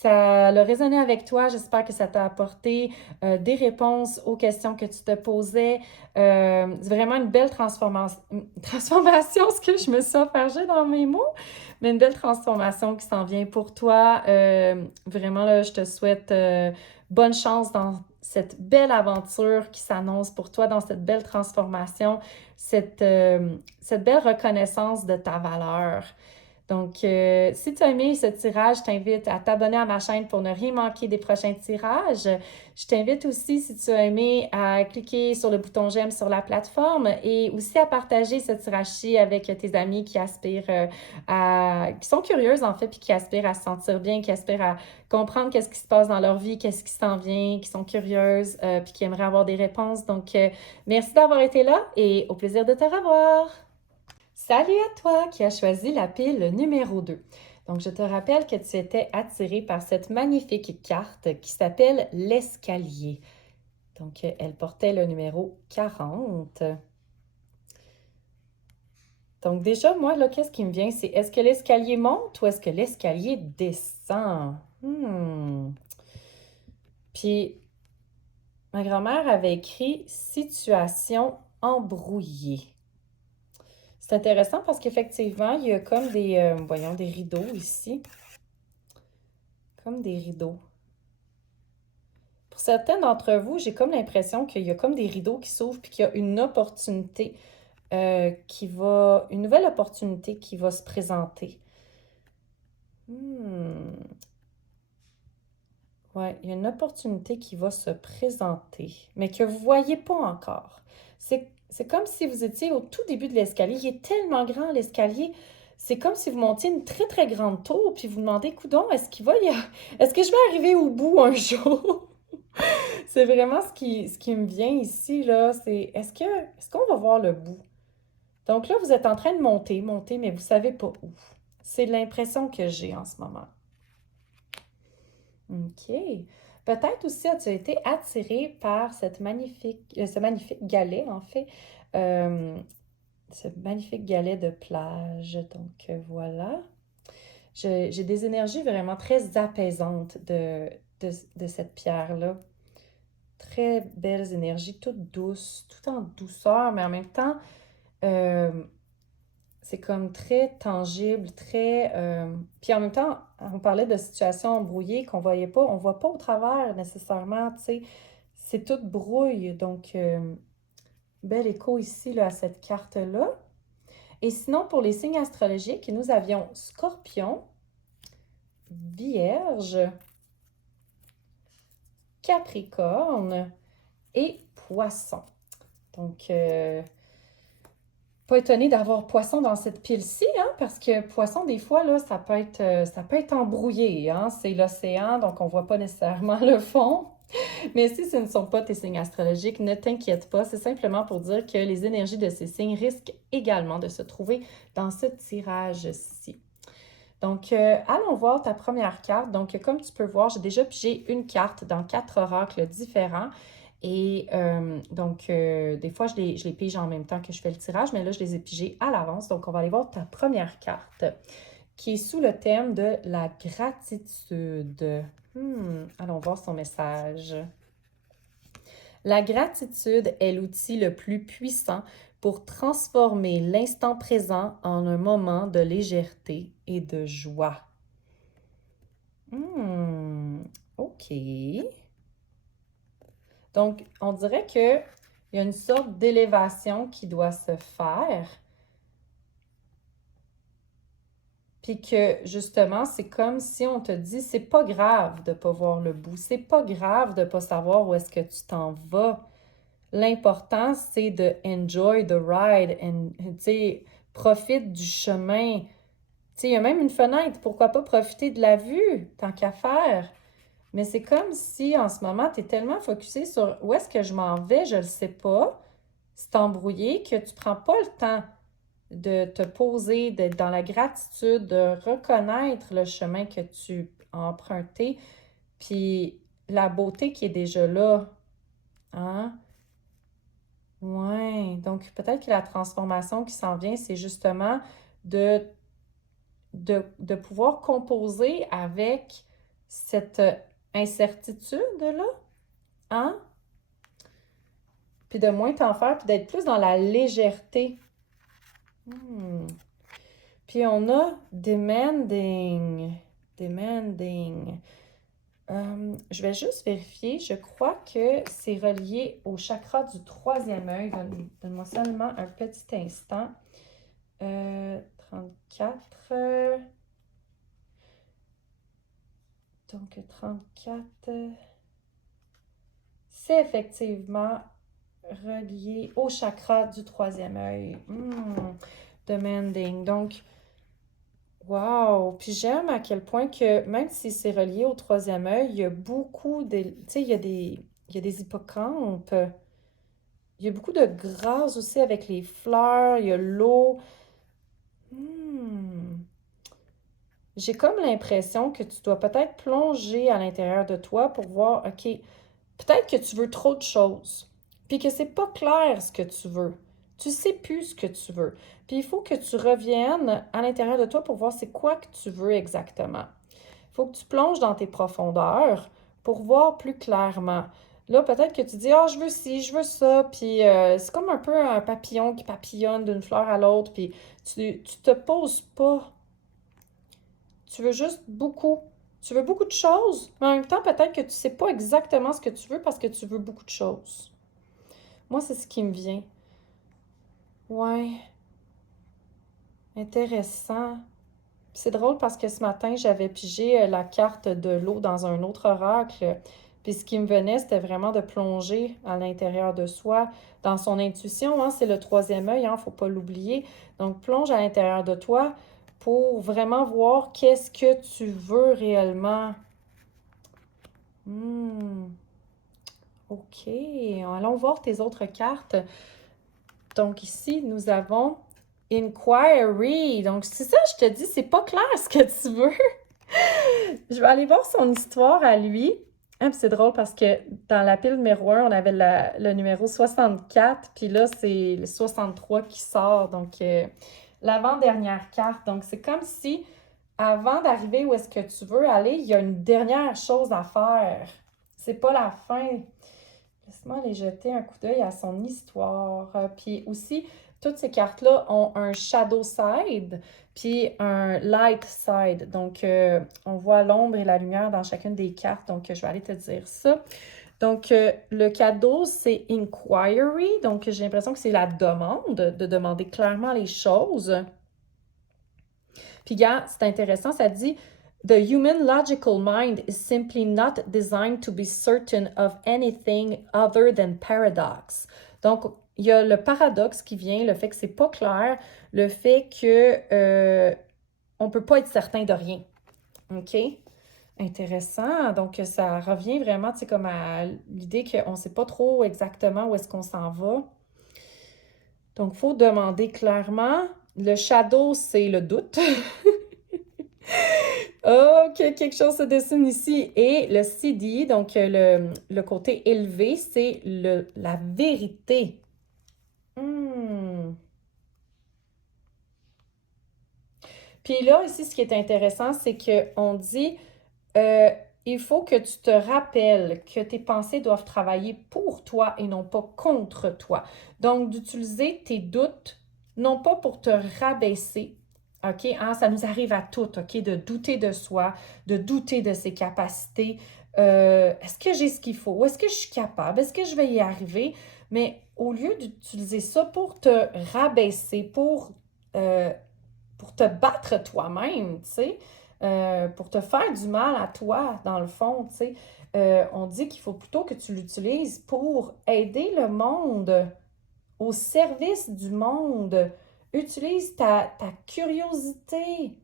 ça a résonné avec toi. J'espère que ça t'a apporté des réponses aux questions que tu te posais. C'est vraiment une belle transformation, ce que je me suis enfargée dans mes mots, mais une belle transformation qui s'en vient pour toi. Vraiment, là, je te souhaite bonne chance dans cette belle aventure qui s'annonce pour toi, dans cette belle transformation, cette belle reconnaissance de ta valeur. Donc, si tu as aimé ce tirage, je t'invite à t'abonner à ma chaîne pour ne rien manquer des prochains tirages. Je t'invite aussi, si tu as aimé, à cliquer sur le bouton j'aime sur la plateforme et aussi à partager ce tirage-ci avec tes amis qui aspirent qui sont curieuses en fait, puis qui aspirent à se sentir bien, qui aspirent à comprendre qu'est-ce qui se passe dans leur vie, qu'est-ce qui s'en vient, qui sont curieuses, puis qui aimeraient avoir des réponses. Donc, merci d'avoir été là et au plaisir de te revoir. Salut à toi qui as choisi la pile numéro 2. Donc, je te rappelle que tu étais attiré par cette magnifique carte qui s'appelle l'escalier. Donc, elle portait le numéro 40. Donc, déjà, moi, là, qu'est-ce qui me vient? C'est est-ce que l'escalier monte ou est-ce que l'escalier descend? Puis, ma grand-mère avait écrit situation embrouillée. C'est intéressant parce qu'effectivement, il y a comme des, voyons, des rideaux ici. Comme des rideaux. Pour certains d'entre vous, j'ai comme l'impression qu'il y a comme des rideaux qui s'ouvrent puis qu'il y a une opportunité une nouvelle opportunité qui va se présenter. Ouais, il y a une opportunité qui va se présenter, mais que vous ne voyez pas encore. C'est comme si vous étiez au tout début de l'escalier. Il est tellement grand, l'escalier. C'est comme si vous montiez une très, très grande tour, puis vous demandez, coudon, est-ce que je vais arriver au bout un jour? C'est vraiment ce qui me vient ici, là. C'est, est-ce qu'on va voir le bout? Donc là, vous êtes en train de monter, mais vous ne savez pas où. C'est l'impression que j'ai en ce moment. OK. Peut-être aussi as-tu été attiré par ce magnifique galet, en fait. Euh, Ce magnifique galet de plage. Donc, voilà. J'ai des énergies vraiment très apaisantes de cette pierre-là. Très belles énergies, toutes douces, tout en douceur, mais en même temps, euh, c'est comme très tangible, très... Puis en même temps, on parlait de situations embrouillées qu'on voyait pas, on voit pas au travers nécessairement, tu sais. C'est toute brouille, donc bel écho ici là, à cette carte-là. Et sinon, pour les signes astrologiques, nous avions Scorpion, Vierge, Capricorne et Poisson. Donc, pas étonné d'avoir Poisson dans cette pile-ci, hein, parce que Poisson, des fois, là, ça peut être embrouillé, hein. C'est l'océan, donc on voit pas nécessairement le fond. Mais si ce ne sont pas tes signes astrologiques, ne t'inquiète pas. C'est simplement pour dire que les énergies de ces signes risquent également de se trouver dans ce tirage-ci. Donc, allons voir ta première carte. Donc, comme tu peux voir, j'ai déjà pigé une carte dans 4 oracles différents. Et des fois, je les pige en même temps que je fais le tirage, mais là, je les ai pigés à l'avance. Donc, on va aller voir ta première carte qui est sous le thème de la gratitude. Allons voir son message. La gratitude est l'outil le plus puissant pour transformer l'instant présent en un moment de légèreté et de joie. OK. Donc, on dirait qu'il y a une sorte d'élévation qui doit se faire. Puis que, justement, c'est comme si on te dit, c'est pas grave de pas voir le bout. C'est pas grave de pas savoir où est-ce que tu t'en vas. L'important, c'est de enjoy the ride, tu sais, profite du chemin. Tu sais, il y a même une fenêtre, pourquoi pas profiter de la vue, tant qu'à faire. Mais c'est comme si, en ce moment, tu es tellement focusé sur où est-ce que je m'en vais, je le sais pas, c'est embrouillé, que tu prends pas le temps de te poser, d'être dans la gratitude, de reconnaître le chemin que tu as emprunté, puis la beauté qui est déjà là, hein? Ouais, donc peut-être que la transformation qui s'en vient, c'est justement de pouvoir composer avec cette incertitude-là, hein? Puis de moins t'en faire, puis d'être plus dans la légèreté. Puis on a demanding. Demanding. Je vais juste vérifier. Je crois que c'est relié au chakra du troisième œil. Donne-moi seulement un petit instant. 34. Donc 34. C'est effectivement relié au chakra du troisième œil. Demanding. Donc, wow! Puis j'aime à quel point que même si c'est relié au troisième œil, il y a beaucoup de... Tu sais, il y a des hippocampes. Il y a beaucoup de grâce aussi avec les fleurs, il y a l'eau. J'ai comme l'impression que tu dois peut-être plonger à l'intérieur de toi pour voir, OK, peut-être que tu veux trop de choses, puis que c'est pas clair ce que tu veux. Tu sais plus ce que tu veux. Puis il faut que tu reviennes à l'intérieur de toi pour voir c'est quoi que tu veux exactement. Il faut que tu plonges dans tes profondeurs pour voir plus clairement. Là, peut-être que tu dis, ah, je veux ci, je veux ça, puis c'est comme un peu un papillon qui papillonne d'une fleur à l'autre, puis tu te poses pas. Tu veux juste beaucoup. Tu veux beaucoup de choses, mais en même temps, peut-être que tu sais pas exactement ce que tu veux parce que tu veux beaucoup de choses. Moi, c'est ce qui me vient. Ouais, intéressant. C'est drôle parce que ce matin, j'avais pigé la carte de l'eau dans un autre oracle. Puis ce qui me venait, c'était vraiment de plonger à l'intérieur de soi, dans son intuition. Hein, c'est le troisième œil, hein, faut pas l'oublier. Donc, plonge à l'intérieur de toi pour vraiment voir qu'est-ce que tu veux réellement. OK. Allons voir tes autres cartes. Donc ici, nous avons Inquiry. Donc, c'est ça, je te dis, c'est pas clair ce que tu veux. Je vais aller voir son histoire à lui. Ah, c'est drôle parce que dans la pile numéro 1, on avait le numéro 64, puis là, c'est le 63 qui sort. Donc, l'avant-dernière carte. Donc, c'est comme si, avant d'arriver où est-ce que tu veux aller, il y a une dernière chose à faire. C'est pas la fin. Laisse-moi aller jeter un coup d'œil à son histoire. Puis aussi, toutes ces cartes-là ont un shadow side, puis un light side. Donc, on voit l'ombre et la lumière dans chacune des cartes. Donc, je vais aller te dire ça. Donc, le cadeau, c'est inquiry. Donc, j'ai l'impression que c'est la demande, de demander clairement les choses. Puis, gars, c'est intéressant, ça dit The human logical mind is simply not designed to be certain of anything other than paradox. Donc, il y a le paradoxe qui vient, le fait que c'est pas clair, le fait que on peut pas être certain de rien. OK? Intéressant. Donc, ça revient vraiment, tu sais, comme à l'idée qu'on sait pas trop exactement où est-ce qu'on s'en va. Donc, il faut demander clairement. Le shadow, c'est le doute. OK, quelque chose se dessine ici. Et le CD, donc le côté élevé, c'est la vérité. Puis là, ici, ce qui est intéressant, c'est qu'on dit, il faut que tu te rappelles que tes pensées doivent travailler pour toi et non pas contre toi. Donc, d'utiliser tes doutes, non pas pour te rabaisser, OK? Hein, ça nous arrive à toutes, OK? De douter de soi, de douter de ses capacités. Est-ce que j'ai ce qu'il faut? Est-ce que je suis capable? Est-ce que je vais y arriver? Mais au lieu d'utiliser ça pour te rabaisser, pour te battre toi-même, tu sais, pour te faire du mal à toi, dans le fond, tu sais, on dit qu'il faut plutôt que tu l'utilises pour aider le monde, au service du monde. Utilise ta curiosité. Tu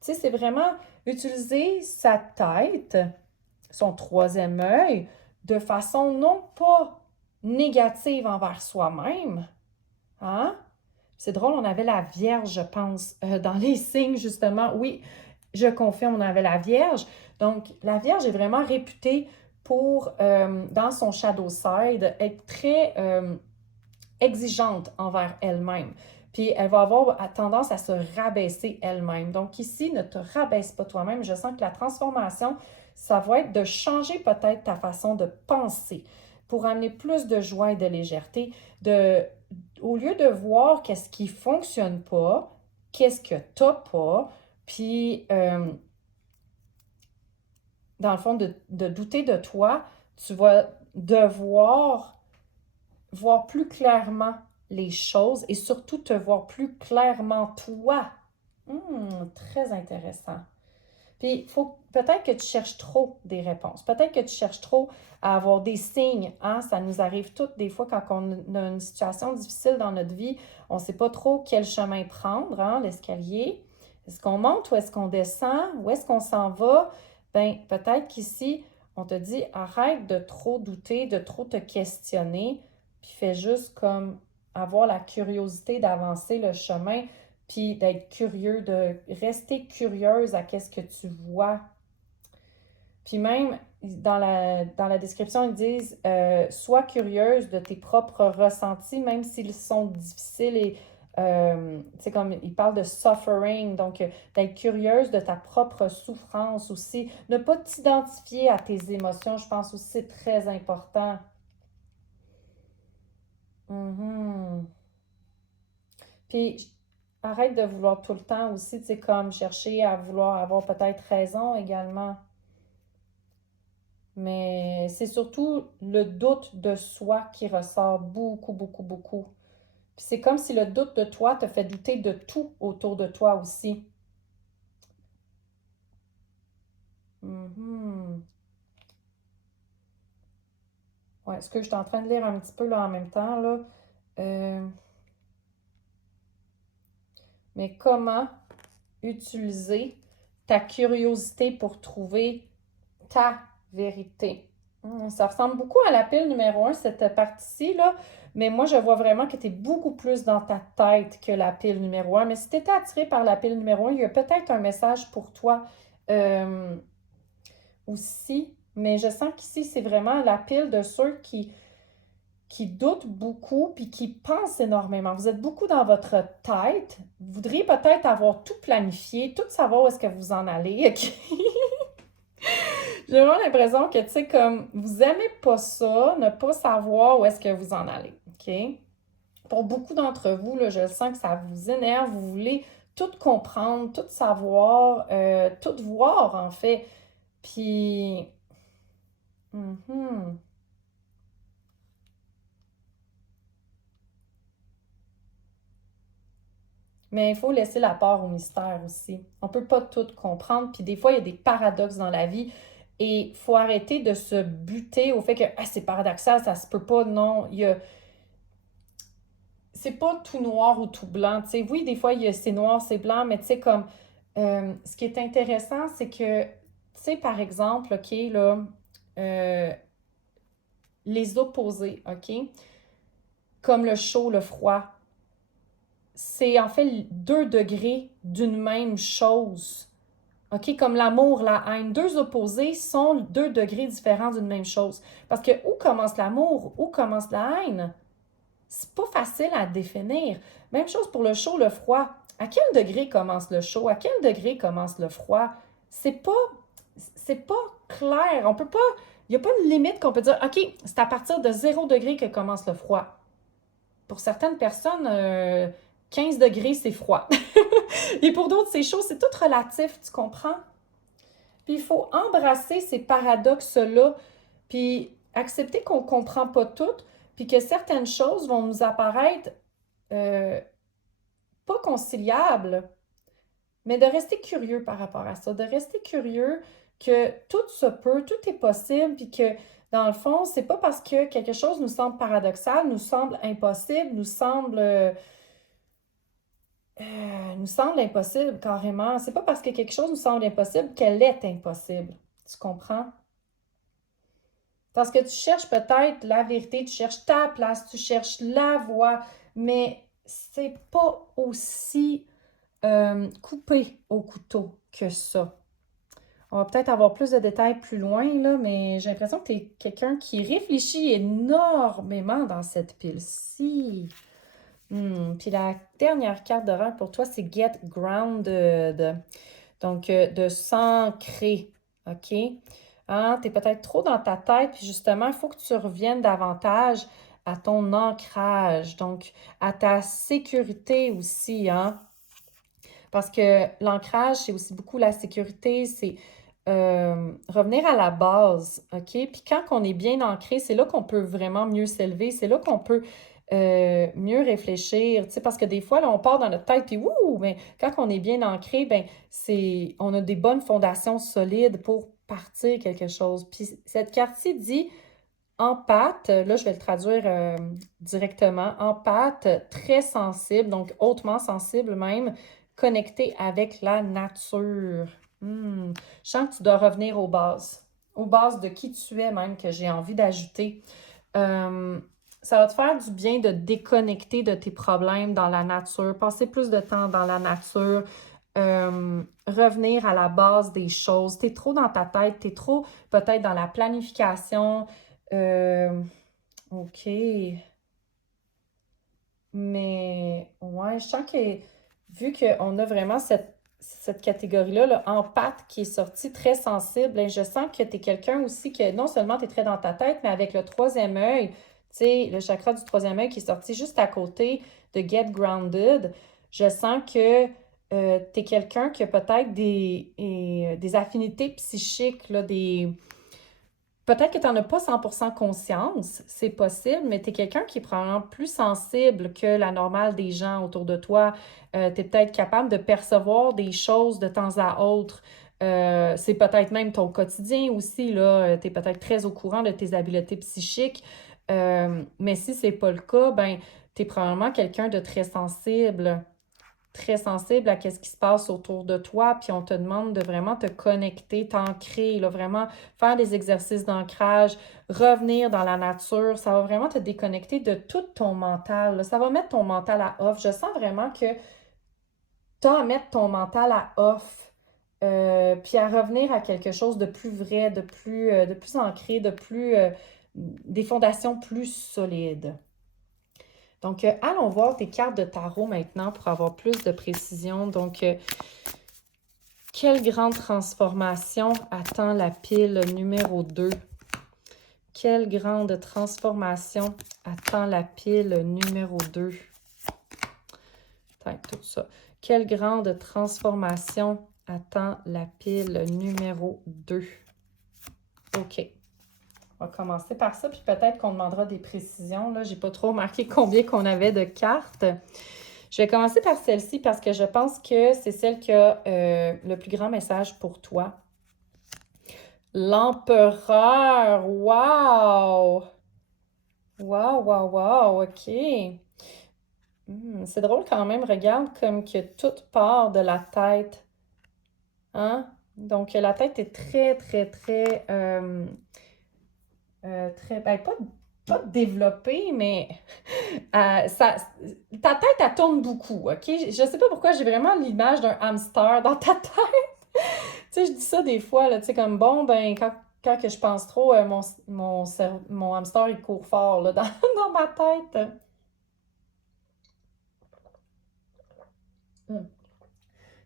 sais, c'est vraiment utiliser sa tête, son troisième œil, de façon non pas négative envers soi-même. Hein? C'est drôle, on avait la Vierge, je pense, dans les signes, justement. Oui, je confirme, on avait la Vierge. Donc, la Vierge est vraiment réputée pour, dans son shadow side, être très exigeante envers elle-même. Puis elle va avoir tendance à se rabaisser elle-même. Donc ici, ne te rabaisse pas toi-même. Je sens que la transformation, ça va être de changer peut-être ta façon de penser pour amener plus de joie et de légèreté. Au lieu de voir qu'est-ce qui ne fonctionne pas, qu'est-ce que tu n'as pas, puis dans le fond, de douter de toi, tu vas devoir voir plus clairement les choses et surtout te voir plus clairement toi. Très intéressant. Puis, il faut peut-être que tu cherches trop des réponses. Peut-être que tu cherches trop à avoir des signes. Hein? Ça nous arrive toutes des fois quand on a une situation difficile dans notre vie. On ne sait pas trop quel chemin prendre, hein, l'escalier. Est-ce qu'on monte ou est-ce qu'on descend? Où est-ce qu'on s'en va? Bien, peut-être qu'ici, on te dit arrête de trop douter, de trop te questionner, puis fais juste comme avoir la curiosité d'avancer le chemin puis d'être curieux, de rester curieuse à qu'est-ce que tu vois. Puis même, dans la description, ils disent sois curieuse de tes propres ressentis, même s'ils sont difficiles et, c'est comme, ils parlent de suffering, donc d'être curieuse de ta propre souffrance aussi. Ne pas t'identifier à tes émotions, je pense aussi, c'est très important. Mhm. Puis, arrête de vouloir tout le temps aussi, tu sais, comme chercher à vouloir avoir peut-être raison également. Mais c'est surtout le doute de soi qui ressort beaucoup, beaucoup, beaucoup. Puis c'est comme si le doute de toi te fait douter de tout autour de toi aussi. Mhm. Ouais, ce que je suis en train de lire un petit peu là en même temps, là. Euh, mais comment utiliser ta curiosité pour trouver ta vérité? Ça ressemble beaucoup à la pile numéro un, cette partie-ci, là. Mais moi, je vois vraiment que tu es beaucoup plus dans ta tête que la pile numéro un. Mais si tu étais attiré par la pile numéro un, il y a peut-être un message pour toi euh, aussi. Mais je sens qu'ici, c'est vraiment la pile de ceux qui doutent beaucoup puis qui pensent énormément. Vous êtes beaucoup dans votre tête. Vous voudriez peut-être avoir tout planifié, tout savoir où est-ce que vous en allez. OK? J'ai vraiment l'impression que, tu sais, comme vous aimez pas ça, ne pas savoir où est-ce que vous en allez, OK? Pour beaucoup d'entre vous, là, je sens que ça vous énerve, vous voulez tout comprendre, tout savoir, tout voir, en fait. Puis, mhm. Mais il faut laisser la part au mystère aussi. On peut pas tout comprendre, puis des fois, il y a des paradoxes dans la vie. Et il faut arrêter de se buter au fait que ah, c'est paradoxal, ça se peut pas. Non, c'est pas tout noir ou tout blanc. Tu sais, oui, des fois, c'est noir, c'est blanc, mais tu sais, comme ce qui est intéressant, c'est que, tu sais, par exemple, OK, là, euh, les opposés, OK, comme le chaud, le froid, c'est en fait 2 degrés d'une même chose. OK, comme l'amour, la haine. Deux opposés sont 2 degrés différents d'une même chose. Parce que où commence l'amour, où commence la haine? C'est pas facile à définir. Même chose pour le chaud, le froid. À quel degré commence le chaud? À quel degré commence le froid? C'est pas, c'est pas clair. On peut pas, il n'y a pas de limite qu'on peut dire, OK, c'est à partir de 0 degré que commence le froid. Pour certaines personnes, 15 degrés, c'est froid. Et pour d'autres, c'est chaud. C'est tout relatif, tu comprends? Puis il faut embrasser ces paradoxes-là, puis accepter qu'on ne comprend pas tout, puis que certaines choses vont nous apparaître euh, pas conciliables, mais de rester curieux par rapport à ça, de rester curieux que tout se peut, tout est possible, puis que dans le fond, c'est pas parce que quelque chose nous semble paradoxal, nous semble impossible, nous semble impossible carrément. C'est pas parce que quelque chose nous semble impossible qu'elle est impossible. Tu comprends? Parce que tu cherches peut-être la vérité, tu cherches ta place, tu cherches la voie, mais c'est pas aussi coupé au couteau que ça. On va peut-être avoir plus de détails plus loin, là, mais j'ai l'impression que tu es quelqu'un qui réfléchit énormément dans cette pile-ci. Puis la dernière carte d'oracle pour toi, c'est Get Grounded. Donc, de s'ancrer, OK? Hein? Tu es peut-être trop dans ta tête, puis justement, il faut que tu reviennes davantage à ton ancrage, donc à ta sécurité aussi, hein? Parce que l'ancrage, c'est aussi beaucoup la sécurité, c'est revenir à la base, OK? Puis quand on est bien ancré, c'est là qu'on peut vraiment mieux s'élever, c'est là qu'on peut mieux réfléchir, tu sais, parce que des fois, là, on part dans notre tête, puis wouh, mais quand on est bien ancré, ben on a des bonnes fondations solides pour partir quelque chose. Puis cette carte-ci dit empathe, là, je vais le traduire directement, empathe, très sensible, donc hautement sensible même, connecté avec la nature. Je sens que tu dois revenir aux bases de qui tu es même, que j'ai envie d'ajouter. Ça va te faire du bien de déconnecter de tes problèmes dans la nature, passer plus de temps dans la nature, revenir à la base des choses. Tu es trop dans ta tête, tu es trop peut-être dans la planification. OK. Mais ouais, je sens que vu qu'on a vraiment cette catégorie-là, là, empathe, qui est sortie très sensible, hein, je sens que tu es quelqu'un aussi que non seulement tu es très dans ta tête, mais avec le troisième œil, tu sais, le chakra du troisième œil qui est sorti juste à côté de Get Grounded, je sens que tu es quelqu'un qui a peut-être des affinités psychiques, là, peut-être que tu n'en as pas 100% conscience, c'est possible, mais tu es quelqu'un qui est probablement plus sensible que la normale des gens autour de toi. Tu es peut-être capable de percevoir des choses de temps à autre. C'est peut-être même ton quotidien aussi, là. Tu es peut-être très au courant de tes habiletés psychiques. Mais si c'est pas le cas, ben, tu es probablement quelqu'un de très sensible à ce qui se passe autour de toi, puis on te demande de vraiment te connecter, t'ancrer, là, vraiment faire des exercices d'ancrage, revenir dans la nature, ça va vraiment te déconnecter de tout ton mental, là. Ça va mettre ton mental à off. Je sens vraiment que tu as à mettre ton mental à off, puis à revenir à quelque chose de plus vrai, de plus ancré, des fondations plus solides. Donc, allons voir tes cartes de tarot maintenant pour avoir plus de précision. Donc, quelle grande transformation attend la pile numéro 2? Quelle grande transformation attend la pile numéro 2? Tout ça. Quelle grande transformation attend la pile numéro 2? OK. On va commencer par ça, puis peut-être qu'on demandera des précisions. Là, j'ai pas trop remarqué combien qu'on avait de cartes. Je vais commencer par celle-ci parce que je pense que c'est celle qui a le plus grand message pour toi. L'empereur! Wow! Wow, wow, wow! OK. C'est drôle quand même. Regarde comme que tout part de la tête. Hein? Donc, la tête est très, très, très... très ben, pas développée, mais ta tête, elle tourne beaucoup, OK? Je sais pas pourquoi j'ai vraiment l'image d'un hamster dans ta tête. Tu sais, je dis ça des fois, là, tu sais, comme bon, ben, quand que je pense trop, mon hamster, il court fort, là, dans ma tête.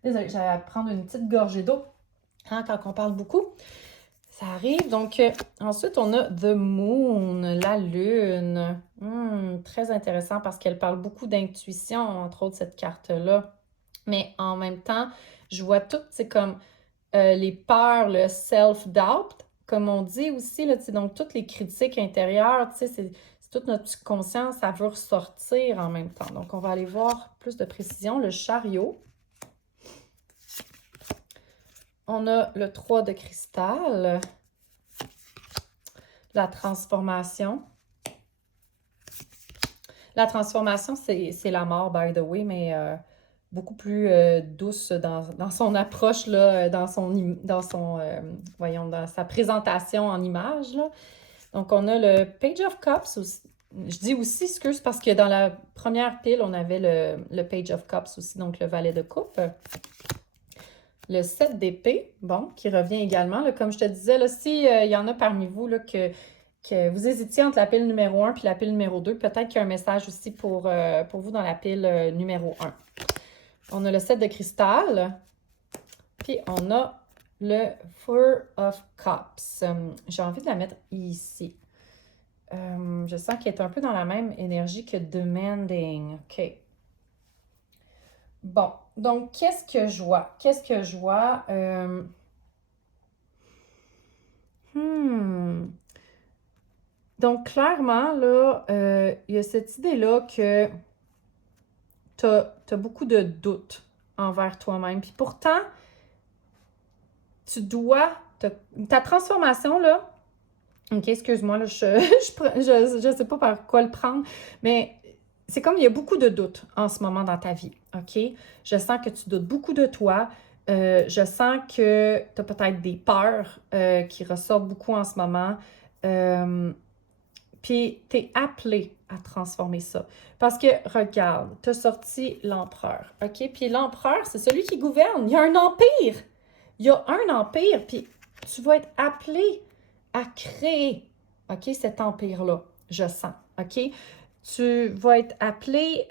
Désolée, j'allais prendre une petite gorgée d'eau, hein, quand on parle beaucoup. Ça arrive. Donc, ensuite, on a The Moon, la Lune. Très intéressant parce qu'elle parle beaucoup d'intuition, entre autres, cette carte-là. Mais en même temps, je vois tout, c'est comme les peurs, le self-doubt, comme on dit aussi, là, donc toutes les critiques intérieures, c'est toute notre conscience, ça veut ressortir en même temps. Donc, on va aller voir plus de précision. Le chariot. On a le 3 de cristal, la transformation. La transformation, c'est la mort, by the way, mais beaucoup plus douce dans son approche, là, dans sa présentation en image, là. Donc, on a le Page of Cups aussi. Je dis aussi, excuse, parce que dans la première pile, on avait le Page of Cups aussi, donc le valet de coupe. le 7 d'épée, bon, qui revient également. Là, comme je te disais, là, si il y en a parmi vous là, que vous hésitiez entre la pile numéro 1 puis la pile numéro 2, peut-être qu'il y a un message aussi pour vous dans la pile numéro 1. On a le 7 de cristal, puis on a le Four of Cups. J'ai envie de la mettre ici. Je sens qu'elle est un peu dans la même énergie que Demanding. OK. Bon, donc, qu'est-ce que je vois? Qu'est-ce que je vois? Donc, clairement, là, il y a cette idée-là que tu as beaucoup de doutes envers toi-même. Puis pourtant, tu dois... Ta transformation, là... OK, excuse-moi, là, je sais pas par quoi le prendre, mais c'est comme il y a beaucoup de doutes en ce moment dans ta vie, OK? Je sens que tu doutes beaucoup de toi. Je sens que tu as peut-être des peurs qui ressortent beaucoup en ce moment. Puis tu es appelé à transformer ça. Parce que, regarde, tu as sorti l'empereur, OK? Puis l'empereur, c'est celui qui gouverne. Il y a un empire. Il y a un empire, puis tu vas être appelé à créer, OK, cet empire-là, je sens, OK? Tu vas être appelé,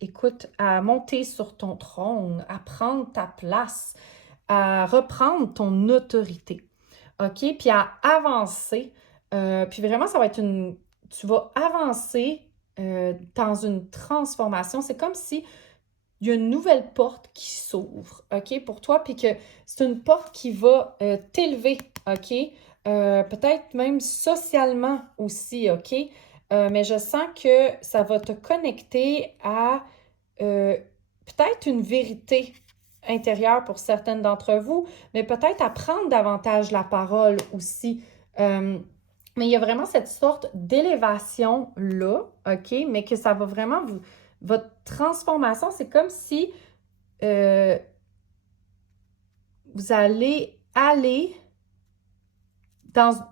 écoute, à monter sur ton trône, à prendre ta place, à reprendre ton autorité, OK? Puis à avancer. Puis vraiment, ça va être une... Tu vas avancer dans une transformation. C'est comme si il y a une nouvelle porte qui s'ouvre, OK, pour toi, puis que c'est une porte qui va t'élever, OK? Peut-être même socialement aussi, OK? Mais je sens que ça va te connecter à peut-être une vérité intérieure pour certaines d'entre vous, mais peut-être à prendre davantage la parole aussi. Mais il y a vraiment cette sorte d'élévation-là, OK? Mais que ça va vraiment vous... Votre transformation, c'est comme si euh, vous allez aller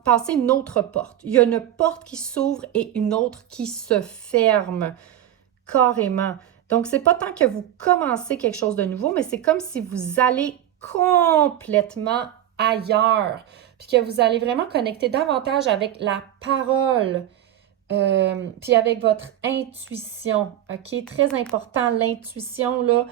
passer une autre porte. Il y a une porte qui s'ouvre et une autre qui se ferme carrément. Donc, c'est pas tant que vous commencez quelque chose de nouveau, mais c'est comme si vous allez complètement ailleurs, puis que vous allez vraiment connecter davantage avec la parole, puis avec votre intuition, OK? Très important, l'intuition, là.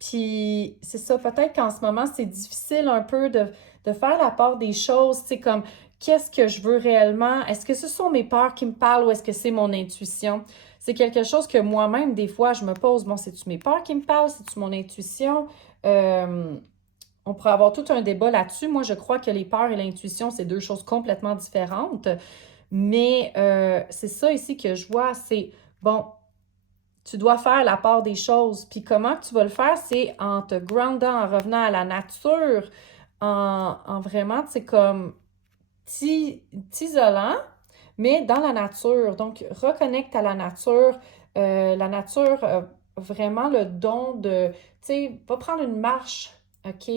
Puis c'est ça, peut-être qu'en ce moment, c'est difficile un peu de faire la part des choses, tu sais, comme qu'est-ce que je veux réellement? Est-ce que ce sont mes peurs qui me parlent ou est-ce que c'est mon intuition? C'est quelque chose que moi-même, des fois, je me pose, bon, c'est-tu mes peurs qui me parlent? C'est-tu mon intuition? On pourrait avoir tout un débat là-dessus. Moi, je crois que les peurs et l'intuition, c'est deux choses complètement différentes. Mais c'est ça ici que je vois, c'est, bon, tu dois faire la part des choses. Puis comment tu vas le faire, c'est en te groundant, en revenant à la nature, en vraiment, c'est comme t'isolant, mais dans la nature. Donc, reconnecte à la nature, vraiment le don de, tu sais, va prendre une marche, OK,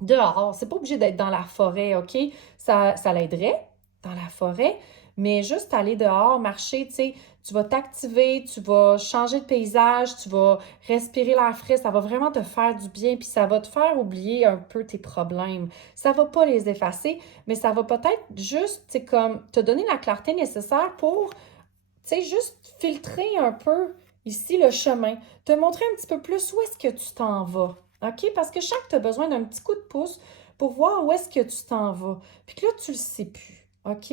dehors. C'est pas obligé d'être dans la forêt, OK? Ça l'aiderait dans la forêt, mais juste aller dehors, marcher, tu sais, tu vas t'activer, tu vas changer de paysage, tu vas respirer l'air frais, ça va vraiment te faire du bien, puis ça va te faire oublier un peu tes problèmes. Ça va pas les effacer, mais ça va peut-être juste, tu sais, comme te donner la clarté nécessaire pour, tu sais, juste filtrer un peu ici le chemin, te montrer un petit peu plus où est-ce que tu t'en vas. OK? Parce que je sens que tu as besoin d'un petit coup de pouce pour voir où est-ce que tu t'en vas. Puis que là, tu le sais plus. OK?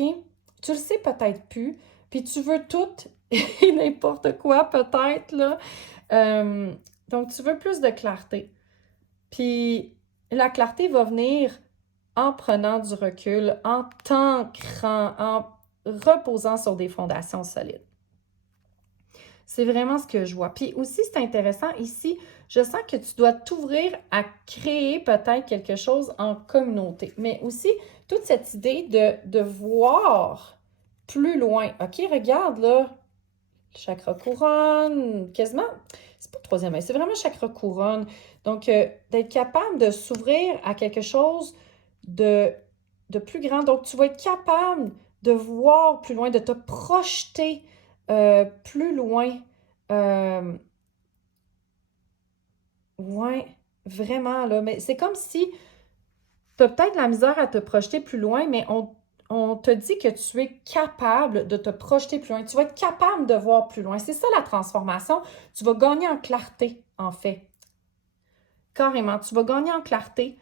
Tu le sais peut-être plus. Puis tu veux tout et n'importe quoi, peut-être, là. Donc, tu veux plus de clarté. Puis la clarté va venir en prenant du recul, en t'ancrant, en reposant sur des fondations solides. C'est vraiment ce que je vois. Puis aussi, c'est intéressant ici, je sens que tu dois t'ouvrir à créer peut-être quelque chose en communauté. Mais aussi, toute cette idée de voir plus loin. OK, regarde là, chakra couronne, quasiment, c'est pas le troisième œil, c'est vraiment chakra couronne. Donc, d'être capable de s'ouvrir à quelque chose de, de plus grand. Donc, tu vas être capable de voir plus loin, de te projeter plus loin. Ouais, vraiment, là. Mais c'est comme si tu as peut-être la misère à te projeter plus loin, mais on te dit que tu es capable de te projeter plus loin. Tu vas être capable de voir plus loin. C'est ça la transformation. Tu vas gagner en clarté, en fait. Carrément. Tu vas gagner en clarté.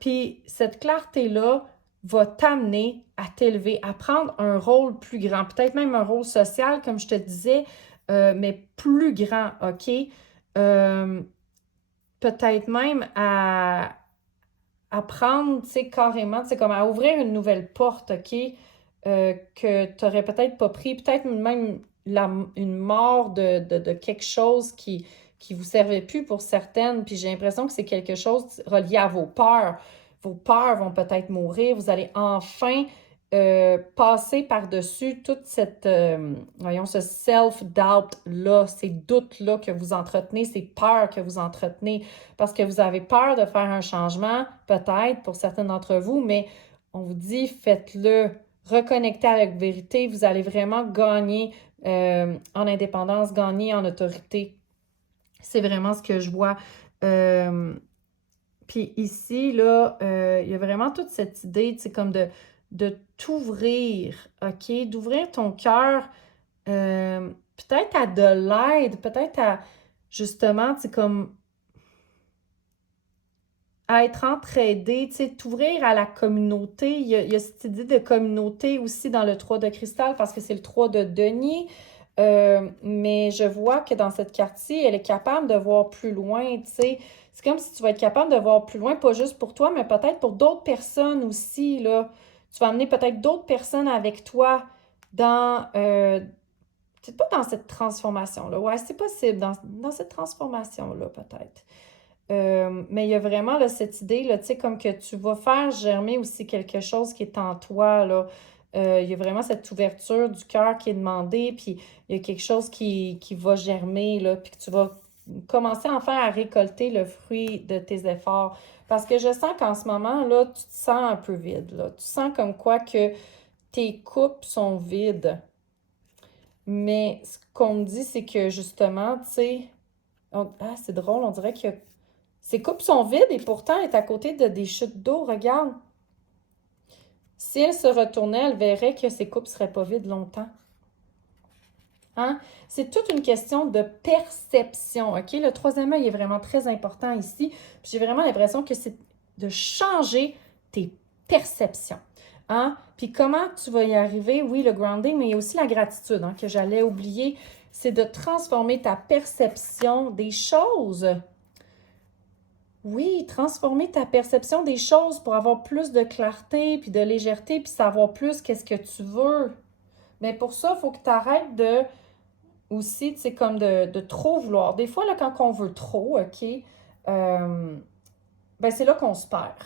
Puis cette clarté-là va t'amener à t'élever, à prendre un rôle plus grand. Peut-être même un rôle social, comme je te disais, mais plus grand, OK? Euh, peut-être même à prendre, tu sais, carrément, tu sais, comme à ouvrir une nouvelle porte, OK, que tu n'aurais peut-être pas pris, peut-être même une mort de quelque chose qui vous servait plus pour certaines, puis j'ai l'impression que c'est quelque chose relié à vos peurs. Vos peurs vont peut-être mourir, vous allez enfin passer par-dessus toute cette, voyons, ce self-doubt-là, ces doutes-là que vous entretenez, ces peurs que vous entretenez, parce que vous avez peur de faire un changement, peut-être pour certains d'entre vous, mais on vous dit, faites-le, reconnectez avec la vérité, vous allez vraiment gagner en indépendance, gagner en autorité. C'est vraiment ce que je vois. Puis ici, là, il y a vraiment toute cette idée, tu sais, comme de t'ouvrir, OK? D'ouvrir ton cœur, peut-être à de l'aide, peut-être à, justement, tu sais, comme à être entraidé, tu sais, t'ouvrir à la communauté. Il y a cette idée de communauté aussi dans le 3 de cristal parce que c'est le 3 de denier. Mais je vois que dans cette quartier, elle est capable de voir plus loin, tu sais. C'est comme si tu vas être capable de voir plus loin, pas juste pour toi, mais peut-être pour d'autres personnes aussi, là. Tu vas amener peut-être d'autres personnes avec toi dans, peut-être pas dans cette transformation-là. Ouais, c'est possible, dans cette transformation-là, peut-être. Mais il y a vraiment là, cette idée, là, tu sais, comme que tu vas faire germer aussi quelque chose qui est en toi, là. Il y a vraiment cette ouverture du cœur qui est demandée, puis il y a quelque chose qui va germer, là, puis que tu vas commencer enfin à récolter le fruit de tes efforts. Parce que je sens qu'en ce moment, là, tu te sens un peu vide, là. Tu sens comme quoi que tes coupes sont vides. Mais ce qu'on me dit, c'est que justement, tu sais, ah, c'est drôle, on dirait que ses coupes sont vides et pourtant elle est à côté de des chutes d'eau. Regarde. Si elle se retournait, elle verrait que ses coupes ne seraient pas vides longtemps. Hein? C'est toute une question de perception. OK? Le troisième œil est vraiment très important ici. J'ai vraiment l'impression que c'est de changer tes perceptions. Hein? Puis comment tu vas y arriver? Oui, le grounding, mais il y a aussi la gratitude que j'allais oublier. C'est de transformer ta perception des choses. Oui, transformer ta perception des choses pour avoir plus de clarté, puis de légèreté, puis savoir plus qu'est-ce que tu veux. Mais pour ça, il faut que tu arrêtes de, aussi, tu sais, comme de trop vouloir. Des fois, là, quand on veut trop, OK, ben c'est là qu'on se perd.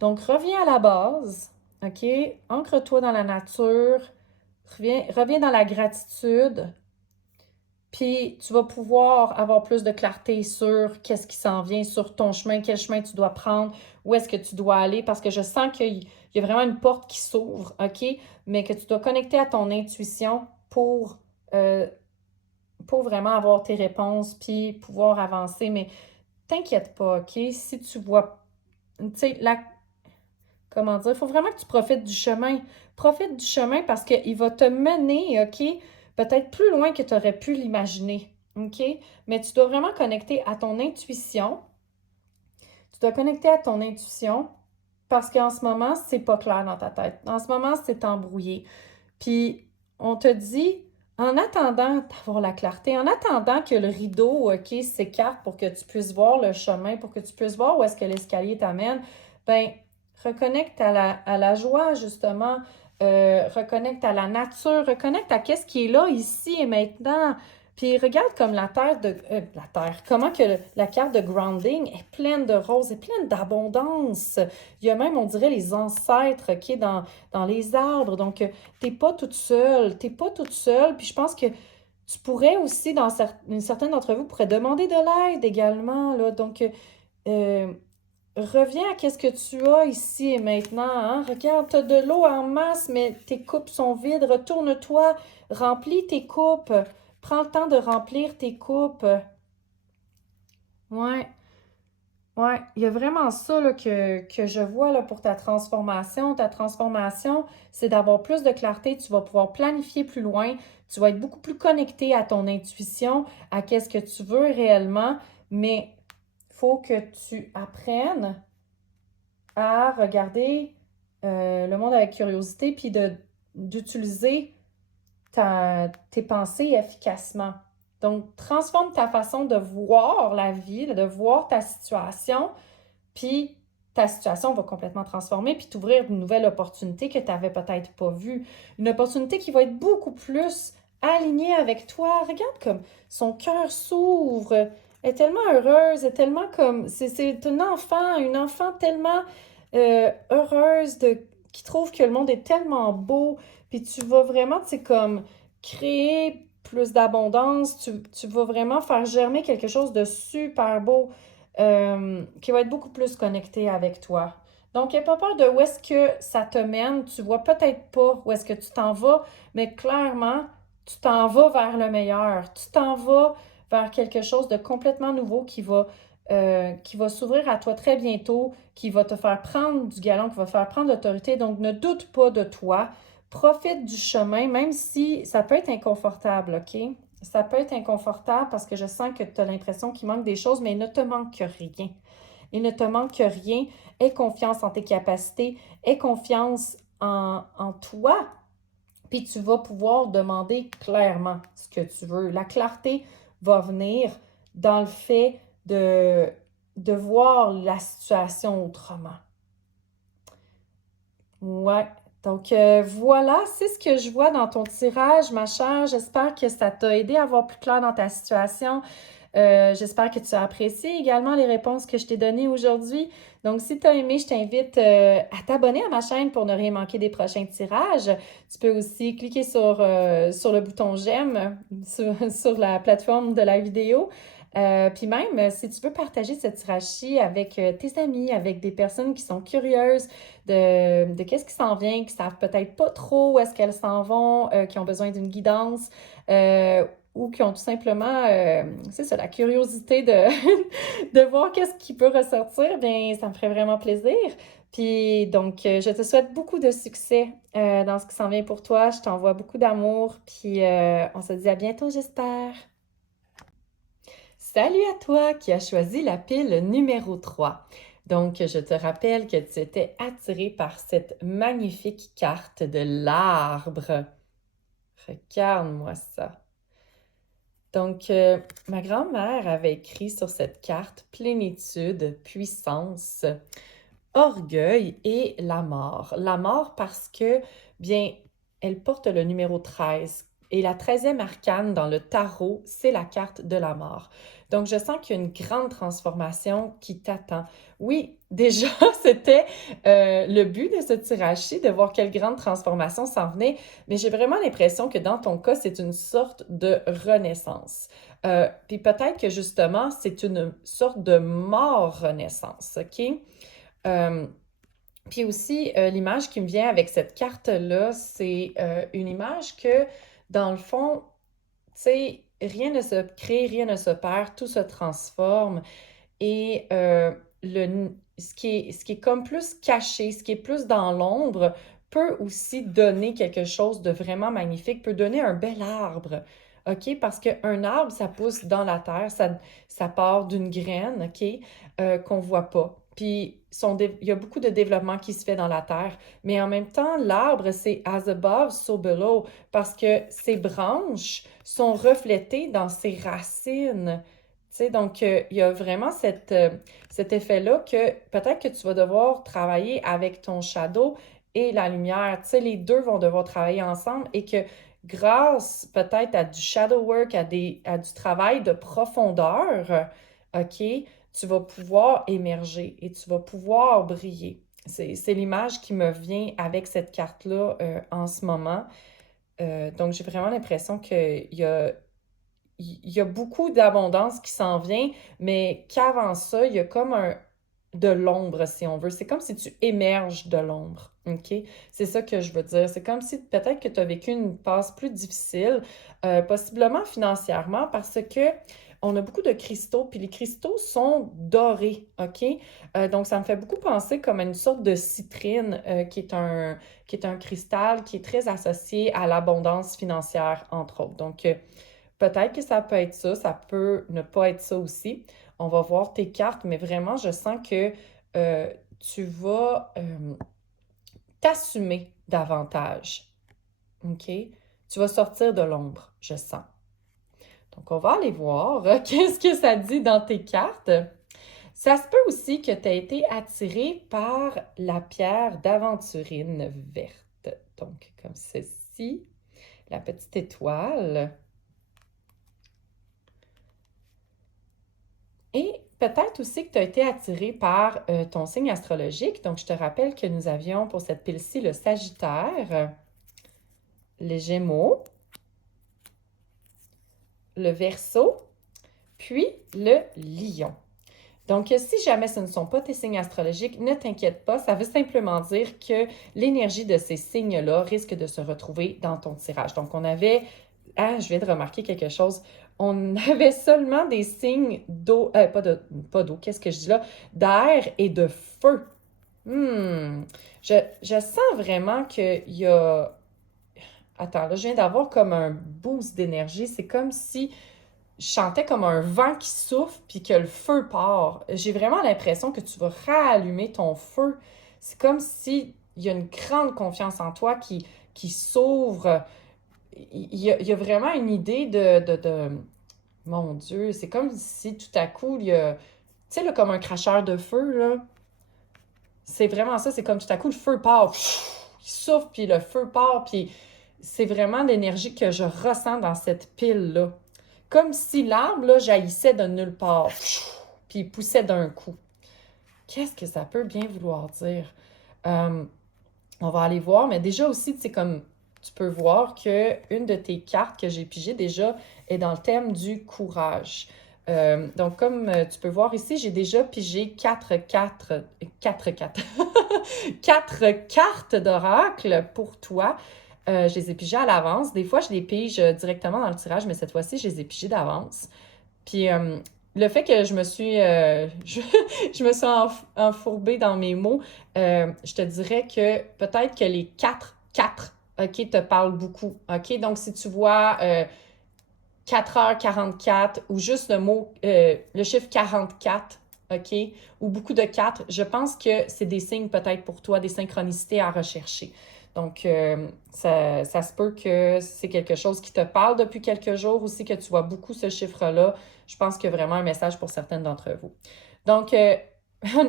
Donc, reviens à la base, OK? Ancre-toi dans la nature, reviens dans la gratitude, puis tu vas pouvoir avoir plus de clarté sur qu'est-ce qui s'en vient, sur ton chemin, quel chemin tu dois prendre, où est-ce que tu dois aller, parce que je sens qu'il y a vraiment une porte qui s'ouvre, OK? Mais que tu dois connecter à ton intuition euh, pour vraiment avoir tes réponses, puis pouvoir avancer. Mais t'inquiète pas, OK? Si tu vois, tu sais, comment dire, il faut vraiment que tu profites du chemin. Profite du chemin parce qu'il va te mener, OK, peut-être plus loin que tu aurais pu l'imaginer, OK? Mais tu dois vraiment connecter à ton intuition. Tu dois connecter à ton intuition parce qu'en ce moment, c'est pas clair dans ta tête. En ce moment, c'est embrouillé. Puis, on te dit, en attendant d'avoir la clarté, en attendant que le rideau, OK, s'écarte pour que tu puisses voir le chemin, pour que tu puisses voir où est-ce que l'escalier t'amène, ben reconnecte à la joie, justement. Reconnecte à la nature, reconnecte à qu'est-ce qui est là, ici et maintenant. Puis regarde comme la terre la terre, comment que la carte de grounding est pleine de roses, est pleine d'abondance. Il y a même, on dirait, les ancêtres, OK, dans les arbres. Donc, t'es pas toute seule, t'es pas toute seule. Puis je pense que tu pourrais aussi, une certaine d'entre vous, pourrait demander de l'aide également, là. Donc, euh, reviens à qu'est-ce que tu as ici et maintenant, hein? Regarde, tu as de l'eau en masse, mais tes coupes sont vides. Retourne-toi, remplis tes coupes. Prends le temps de remplir tes coupes. Ouais. Ouais, il y a vraiment ça là, que je vois là, pour ta transformation. Ta transformation, c'est d'avoir plus de clarté. Tu vas pouvoir planifier plus loin. Tu vas être beaucoup plus connecté à ton intuition, à qu'est-ce que tu veux réellement. Mais il faut que tu apprennes à regarder le monde avec curiosité, puis d'utiliser tes pensées efficacement. Donc, transforme ta façon de voir la vie, de voir ta situation, puis ta situation va complètement transformer, puis t'ouvrir une nouvelle opportunité que tu n'avais peut-être pas vue. Une opportunité qui va être beaucoup plus alignée avec toi. Regarde comme son cœur s'ouvre. Elle est tellement heureuse, elle est tellement comme... C'est une enfant tellement heureuse, qui trouve que le monde est tellement beau. Puis tu vas vraiment, tu sais, comme créer plus d'abondance. Tu vas vraiment faire germer quelque chose de super beau qui va être beaucoup plus connecté avec toi. Donc, n'aie pas peur de où est-ce que ça te mène. Tu vois peut-être pas où est-ce que tu t'en vas, mais clairement, tu t'en vas vers le meilleur. Tu t'en vas vers quelque chose de complètement nouveau qui va s'ouvrir à toi très bientôt, qui va te faire prendre du galon, qui va te faire prendre l'autorité. Donc, ne doute pas de toi. Profite du chemin, même si ça peut être inconfortable, OK? Ça peut être inconfortable parce que je sens que tu as l'impression qu'il manque des choses, mais il ne te manque rien. Il ne te manque rien. Aie confiance en tes capacités, aie confiance en toi, puis tu vas pouvoir demander clairement ce que tu veux. La clarté va venir dans le fait de voir la situation autrement. Ouais. Donc voilà, c'est ce que je vois dans ton tirage, ma chère. J'espère que ça t'a aidé à voir plus clair dans ta situation. J'espère que tu as apprécié également les réponses que je t'ai données aujourd'hui. Donc, si tu as aimé, je t'invite à t'abonner à ma chaîne pour ne rien manquer des prochains tirages. Tu peux aussi cliquer sur le bouton j'aime sur la plateforme de la vidéo. Puis même, si tu veux partager ce tirage-ci avec tes amis, avec des personnes qui sont curieuses de qu'est-ce qui s'en vient, qui savent peut-être pas trop où est-ce qu'elles s'en vont, qui ont besoin d'une guidance, ou qui ont tout simplement, c'est ça, la curiosité de voir qu'est-ce qui peut ressortir, bien, ça me ferait vraiment plaisir. Puis donc, je te souhaite beaucoup de succès dans ce qui s'en vient pour toi. Je t'envoie beaucoup d'amour, puis on se dit à bientôt, j'espère. Salut à toi qui as choisi la pile numéro 3. Donc, je te rappelle que tu étais attiré par cette magnifique carte de l'arbre. Regarde-moi ça. Donc, ma grand-mère avait écrit sur cette carte plénitude, puissance, orgueil et la mort. La mort parce que, bien, elle porte le numéro 13. Et la 13e arcane dans le tarot, c'est la carte de la mort. Donc, je sens qu'il y a une grande transformation qui t'attend. Oui, déjà, c'était le but de ce tirage-ci, de voir quelle grande transformation s'en venait, mais j'ai vraiment l'impression que dans ton cas, c'est une sorte de renaissance. Puis peut-être que justement, c'est une sorte de mort-renaissance, OK? Euh, Puis aussi, l'image qui me vient avec cette carte-là, c'est une image que, dans le fond, tu sais, rien ne se crée, rien ne se perd, tout se transforme. Et ce qui est comme plus caché, ce qui est plus dans l'ombre, peut aussi donner quelque chose de vraiment magnifique, peut donner un bel arbre. OK? Parce qu'un arbre, ça pousse dans la terre, ça part d'une graine, OK? Qu'on ne voit pas. Puis, il y a beaucoup de développement qui se fait dans la terre. Mais en même temps, l'arbre, c'est as above, so below, parce que ses branches sont reflétées dans ses racines. Tu sais, donc, il y a vraiment cet effet-là que peut-être que tu vas devoir travailler avec ton shadow et la lumière. Tu sais, les deux vont devoir travailler ensemble et que grâce peut-être à du shadow work, à du travail de profondeur, OK, tu vas pouvoir émerger et tu vas pouvoir briller. C'est l'image qui me vient avec cette carte-là en ce moment. Donc, j'ai vraiment l'impression il y a beaucoup d'abondance qui s'en vient, mais qu'avant ça, il y a comme de l'ombre, si on veut. C'est comme si tu émerges de l'ombre, OK? C'est ça que je veux dire. C'est comme si peut-être que tu as vécu une passe plus difficile, possiblement financièrement, parce que on a beaucoup de cristaux, puis les cristaux sont dorés, OK? Donc, ça me fait beaucoup penser comme à une sorte de citrine qui est un cristal qui est très associé à l'abondance financière, entre autres. Donc, peut-être que ça peut être ça peut ne pas être ça aussi. On va voir tes cartes, mais vraiment, je sens que tu vas t'assumer davantage. OK? Tu vas sortir de l'ombre, je sens. Donc, on va aller voir qu'est-ce que ça dit dans tes cartes. Ça se peut aussi que tu aies été attiré par la pierre d'aventurine verte. Donc, comme ceci, la petite étoile. Et peut-être aussi que tu as été attiré par ton signe astrologique. Donc, je te rappelle que nous avions pour cette pile-ci le Sagittaire, les Gémeaux, le Verseau, puis le Lion. Donc, si jamais ce ne sont pas tes signes astrologiques, ne t'inquiète pas, ça veut simplement dire que l'énergie de ces signes-là risque de se retrouver dans ton tirage. Donc, on avait, je viens de remarquer quelque chose, on avait seulement des signes d'eau, pas d'eau, qu'est-ce que je dis là? D'air et de feu. Je sens vraiment qu'il y a... Attends, là, je viens d'avoir comme un boost d'énergie. C'est comme si je sentais comme un vent qui souffle puis que le feu part. J'ai vraiment l'impression que tu vas rallumer ton feu. C'est comme si il y a une grande confiance en toi qui s'ouvre. Il y a vraiment une idée de... Mon Dieu, c'est comme si tout à coup, il y a... Tu sais, là, comme un cracheur de feu, là. C'est vraiment ça, c'est comme tout à coup, le feu part. Il souffle, puis le feu part, puis c'est vraiment l'énergie que je ressens dans cette pile-là. Comme si l'arbre, là, jaillissait de nulle part, puis il poussait d'un coup. Qu'est-ce que ça peut bien vouloir dire? Euh, on va aller voir, mais déjà aussi, tu sais, comme tu peux voir qu'une de tes cartes que j'ai pigées déjà est dans le thème du courage. Donc, comme tu peux voir ici, j'ai déjà pigé 4 cartes d'oracle pour toi. Je les ai pigées à l'avance. Des fois, je les pige directement dans le tirage, mais cette fois-ci, je les ai pigées d'avance. Puis le fait que je me suis enfourbée dans mes mots, je te dirais que peut-être que les 4, OK, te parlent beaucoup. OK, donc si tu vois 4h44 ou juste le chiffre 44, OK, ou beaucoup de 4, je pense que c'est des signes peut-être pour toi, des synchronicités à rechercher. Donc, ça se peut que c'est quelque chose qui te parle depuis quelques jours aussi, que tu vois beaucoup ce chiffre-là. Je pense qu'il y a vraiment un message pour certaines d'entre vous. Donc,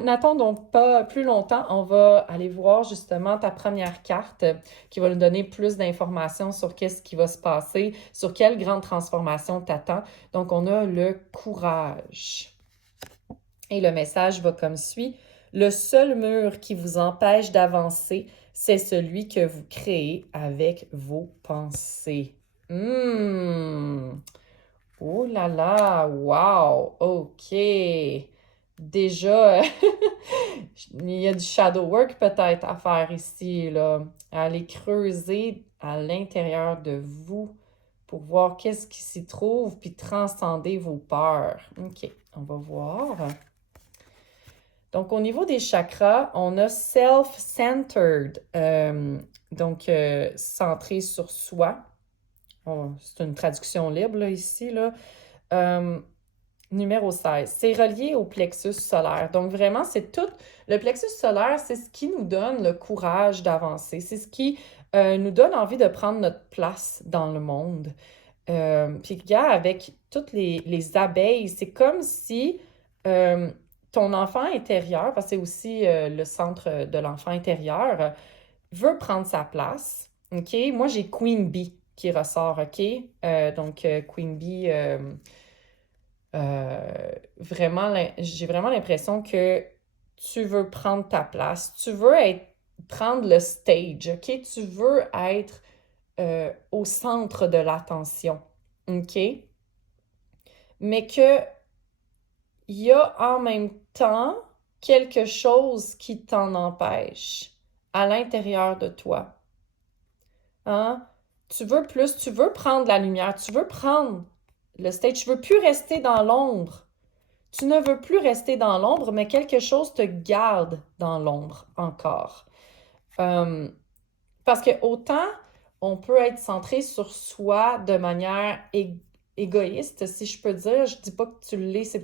n'attendons pas plus longtemps. On va aller voir justement ta première carte qui va nous donner plus d'informations sur qu'est-ce qui va se passer, sur quelle grande transformation t'attend. Donc, on a le courage. Et le message va comme suit. Le seul mur qui vous empêche d'avancer, c'est celui que vous créez avec vos pensées. Oh là là, wow, OK. Déjà, il y a du shadow work peut-être à faire ici, là. À aller creuser à l'intérieur de vous pour voir qu'est-ce qui s'y trouve, puis transcender vos peurs. OK, on va voir. Donc, au niveau des chakras, on a self-centered, donc centré sur soi. C'est une traduction libre là, ici, là. Numéro 16, c'est relié au plexus solaire. Donc, vraiment, c'est tout. Le plexus solaire, c'est ce qui nous donne le courage d'avancer. C'est ce qui nous donne envie de prendre notre place dans le monde. Puis, regarde, avec toutes les abeilles, c'est comme si ton enfant intérieur, parce que c'est aussi le centre de l'enfant intérieur, veut prendre sa place. OK? Moi, j'ai Queen Bee qui ressort, OK? Donc, Queen Bee, vraiment, j'ai vraiment l'impression que tu veux prendre ta place. Tu veux prendre le stage, OK? Tu veux être au centre de l'attention, OK? Mais que il y a en même temps quelque chose qui t'en empêche à l'intérieur de toi. Hein? Tu veux plus, tu veux prendre la lumière, tu veux prendre le stage. Tu ne veux plus rester dans l'ombre. Tu ne veux plus rester dans l'ombre, mais quelque chose te garde dans l'ombre encore. Parce que autant on peut être centré sur soi de manière égoïste, si je peux dire. Je dis pas que tu l'es, c'est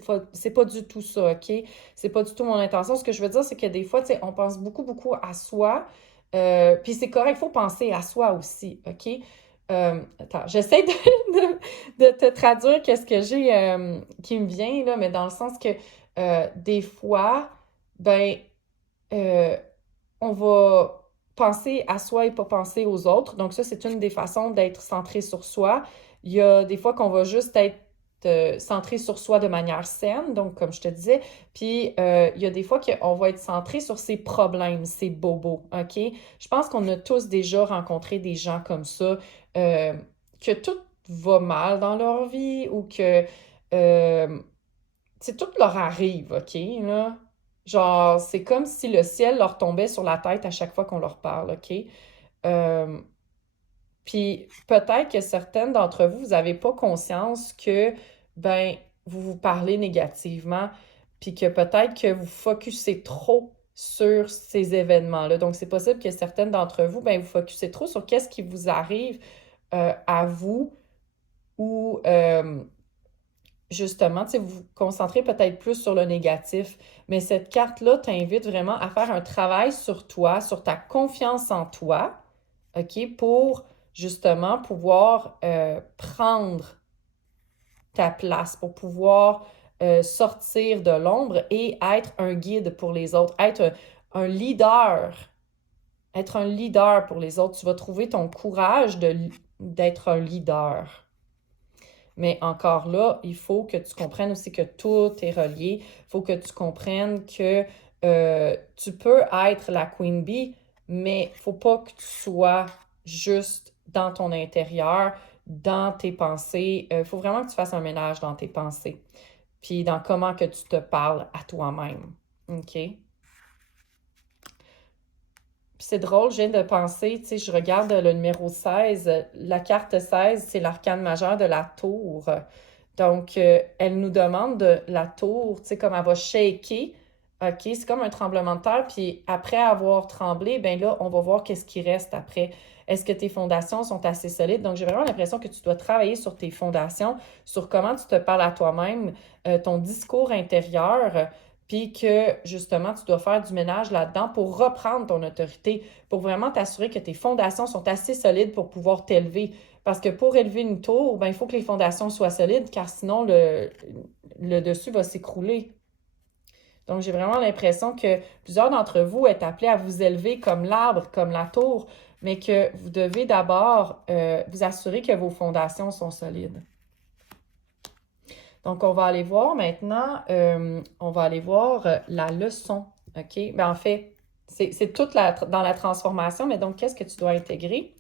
pas du tout ça, OK? C'est pas du tout mon intention. Ce que je veux dire, c'est que des fois, tu sais, on pense beaucoup, beaucoup à soi. Puis c'est correct, il faut penser à soi aussi, OK? Attends, j'essaie de te traduire qu'est-ce que j'ai qui me vient, là, mais dans le sens que des fois, ben, euh, on va penser à soi et pas penser aux autres. Donc ça, c'est une des façons d'être centré sur soi. Il y a des fois qu'on va juste être centré sur soi de manière saine, donc comme je te disais. Puis il y a des fois qu'on va être centré sur ses problèmes, ses bobos, OK? Je pense qu'on a tous déjà rencontré des gens comme ça, que tout va mal dans leur vie ou que, tu sais, tout leur arrive, OK, là? Genre, c'est comme si le ciel leur tombait sur la tête à chaque fois qu'on leur parle, OK? Euh, Puis peut-être que certaines d'entre vous, vous n'avez pas conscience que, ben, vous vous parlez négativement, puis que peut-être que vous focussez trop sur ces événements-là. Donc, c'est possible que certaines d'entre vous, ben, vous focussez trop sur qu'est-ce qui vous arrive à vous ou justement, tu sais, vous vous concentrez peut-être plus sur le négatif, mais cette carte-là t'invite vraiment à faire un travail sur toi, sur ta confiance en toi, OK, pour justement pouvoir prendre ta place, pour pouvoir sortir de l'ombre et être un guide pour les autres, être un leader, être un leader pour les autres. Tu vas trouver ton courage d'être un leader. Mais encore là, il faut que tu comprennes aussi que tout est relié. Il faut que tu comprennes que tu peux être la Queen Bee, mais il ne faut pas que tu sois juste dans ton intérieur, dans tes pensées. Il faut vraiment que tu fasses un ménage dans tes pensées. Puis dans comment que tu te parles à toi-même. OK? Puis c'est drôle, je viens de penser, tu sais, je regarde le numéro 16. La carte 16, c'est l'arcane majeur de la tour. Donc, elle nous demande de la tour, tu sais, comme elle va shaker. OK, c'est comme un tremblement de terre. Puis après avoir tremblé, ben là, on va voir qu'est-ce qui reste après. Est-ce que tes fondations sont assez solides? Donc, j'ai vraiment l'impression que tu dois travailler sur tes fondations, sur comment tu te parles à toi-même, ton discours intérieur, puis que justement, tu dois faire du ménage là-dedans pour reprendre ton autorité, pour vraiment t'assurer que tes fondations sont assez solides pour pouvoir t'élever. Parce que pour élever une tour, ben, il faut que les fondations soient solides, car sinon le dessus va s'écrouler. Donc, j'ai vraiment l'impression que plusieurs d'entre vous êtes appelés à vous élever comme l'arbre, comme la tour, mais que vous devez d'abord vous assurer que vos fondations sont solides. Donc, on va aller voir maintenant, on va aller voir la leçon, OK? Ben, en fait, c'est toute dans la transformation, mais donc, qu'est-ce que tu dois intégrer?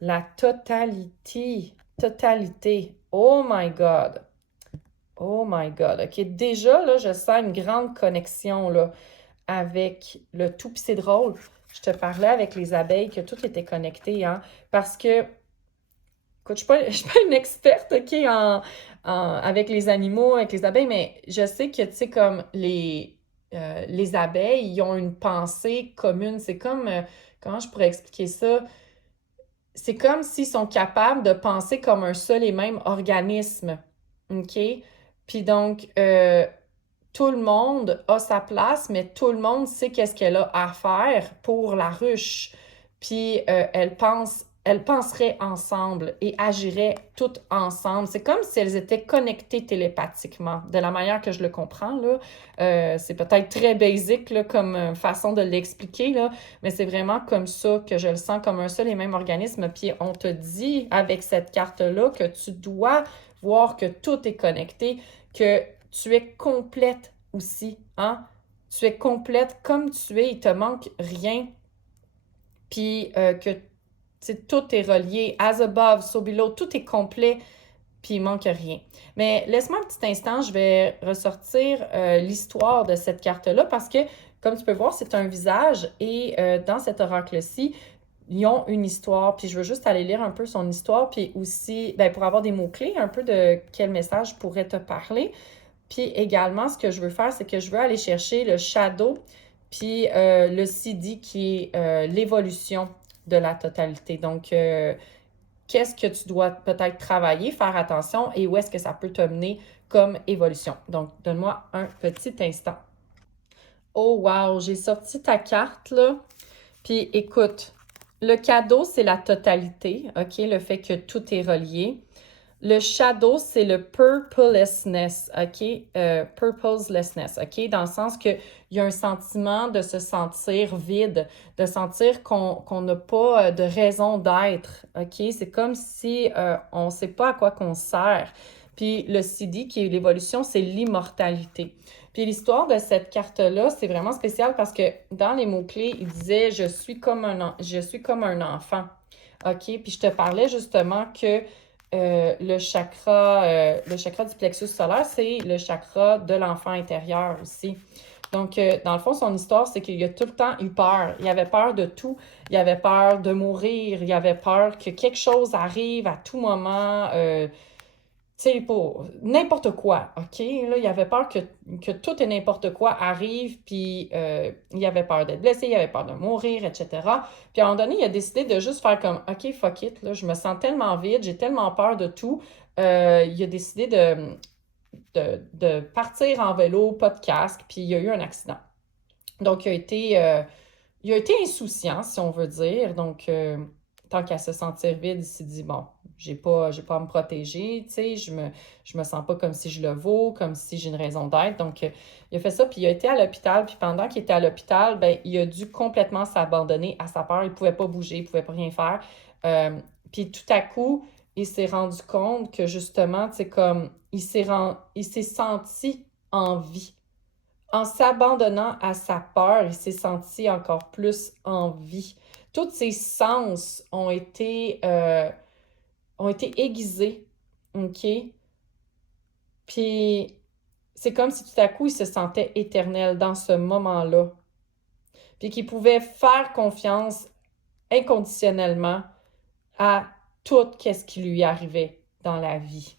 La totalité. Totalité. Oh my God. Oh my God. OK, déjà, là, je sens une grande connexion, là, avec le tout. Puis c'est drôle, je te parlais avec les abeilles que tout était connecté, hein, parce que écoute, je suis pas une experte, OK, avec les animaux, avec les abeilles, mais je sais que, tu sais, comme les abeilles, ils ont une pensée commune. C'est comme, comment je pourrais expliquer ça? C'est comme s'ils sont capables de penser comme un seul et même organisme, OK? Puis donc, tout le monde a sa place, mais tout le monde sait qu'est-ce qu'elle a à faire pour la ruche. Puis elles penseraient ensemble et agiraient toutes ensemble. C'est comme si elles étaient connectées télépathiquement, de la manière que je le comprends, là. C'est peut-être très basique, là, comme façon de l'expliquer, là, mais c'est vraiment comme ça que je le sens, comme un seul et même organisme. Puis on te dit avec cette carte-là que tu dois voir que tout est connecté, que tu es complète aussi, hein? Tu es complète comme tu es, il te manque rien. Puis que tout est relié, as above, so below, tout est complet, puis il manque rien. Mais laisse-moi un petit instant, je vais ressortir l'histoire de cette carte-là parce que, comme tu peux voir, c'est un visage et dans cet oracle-ci, ils ont une histoire, puis je veux juste aller lire un peu son histoire, puis aussi, ben, pour avoir des mots-clés, un peu de quel message pourrait te parler. Puis également, ce que je veux faire, c'est que je veux aller chercher le shadow, puis le CD qui est l'évolution de la totalité. Donc, qu'est-ce que tu dois peut-être travailler, faire attention et où est-ce que ça peut te mener comme évolution. Donc, donne-moi un petit instant. Oh wow, j'ai sorti ta carte là. Puis écoute, le cadeau, c'est la totalité, OK? Le fait que tout est relié. Le shadow, c'est le purposelessness, OK? Purposelessness, OK? Dans le sens qu'il y a un sentiment de se sentir vide, de sentir qu'on n'a pas de raison d'être, OK? C'est comme si on ne sait pas à quoi qu'on sert. Puis le CD, qui est l'évolution, c'est l'immortalité. Puis l'histoire de cette carte-là, c'est vraiment spécial parce que dans les mots-clés, il disait je suis comme un enfant. OK? Puis je te parlais justement que le chakra du plexus solaire, c'est le chakra de l'enfant intérieur aussi. Donc, dans le fond, son histoire, c'est qu'il a tout le temps eu peur. Il avait peur de tout. Il avait peur de mourir. Il avait peur que quelque chose arrive à tout moment. Tu sais, pour n'importe quoi, OK? Là, il avait peur que tout et n'importe quoi arrive, puis il avait peur d'être blessé, il avait peur de mourir, etc. Puis à un moment donné, il a décidé de juste faire comme, OK, fuck it, là, je me sens tellement vide, j'ai tellement peur de tout. Il a décidé de partir en vélo, pas de casque, puis il y a eu un accident. Donc, il a été insouciant, si on veut dire. Donc, tant qu'à se sentir vide, il s'est dit, bon, j'ai pas à me protéger, tu sais, je me sens pas comme si je le vaux, comme si j'ai une raison d'être. Donc, il a fait ça, puis il a été à l'hôpital, puis pendant qu'il était à l'hôpital, ben, il a dû complètement s'abandonner à sa peur. Il pouvait pas bouger, il pouvait pas rien faire. Puis tout à coup, il s'est rendu compte que justement, tu sais, comme, il s'est senti en vie. En s'abandonnant à sa peur, il s'est senti encore plus en vie. Tous ses sens ont été aiguisés, OK? Puis c'est comme si tout à coup, il se sentait éternel dans ce moment-là. Puis qu'il pouvait faire confiance inconditionnellement à tout ce qui lui arrivait dans la vie.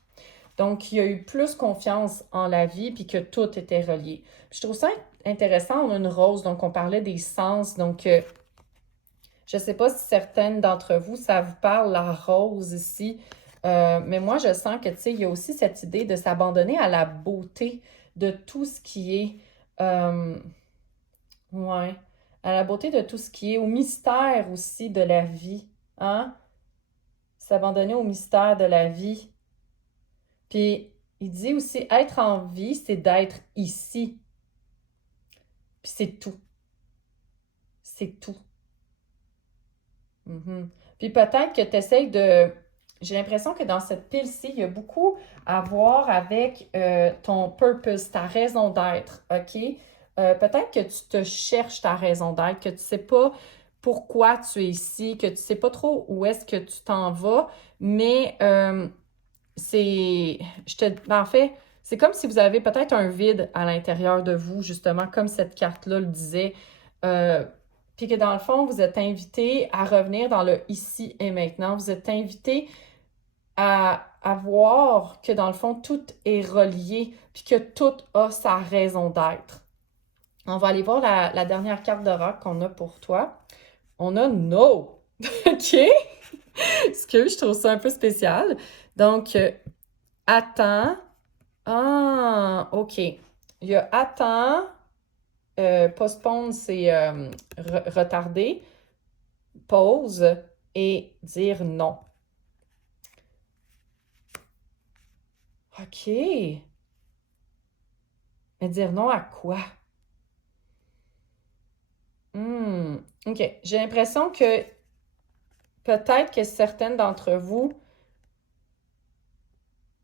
Donc, il a eu plus confiance en la vie, puis que tout était relié. Puis je trouve ça intéressant, on a une rose, donc on parlait des sens. Donc, je ne sais pas si certaines d'entre vous, ça vous parle, la rose ici. Mais moi, je sens que, tu sais, il y a aussi cette idée de s'abandonner à la beauté de tout ce qui est... ouais, à la beauté de tout ce qui est, au mystère aussi de la vie. Hein? S'abandonner au mystère de la vie. Puis, il dit aussi, être en vie, c'est d'être ici. Puis c'est tout. C'est tout. Mhm. Puis peut-être que tu essayes de... J'ai l'impression que dans cette pile-ci, il y a beaucoup à voir avec ton purpose, ta raison d'être, OK? Peut-être que tu te cherches ta raison d'être, que tu ne sais pas pourquoi tu es ici, que tu ne sais pas trop où est-ce que tu t'en vas, mais en fait, c'est comme si vous avez peut-être un vide à l'intérieur de vous, justement, comme cette carte-là le disait. Euh, Puis que dans le fond, vous êtes invité à revenir dans le ici et maintenant. Vous êtes invité à voir que dans le fond, tout est relié, puis que tout a sa raison d'être. On va aller voir la dernière carte de rock qu'on a pour toi. On a No. OK? Excuse, je trouve ça un peu spécial. Donc, attends. Ah, OK. Il y a attends, postpone, c'est retarder, pause et dire non. OK. Mais dire non à quoi? OK. J'ai l'impression que peut-être que certaines d'entre vous,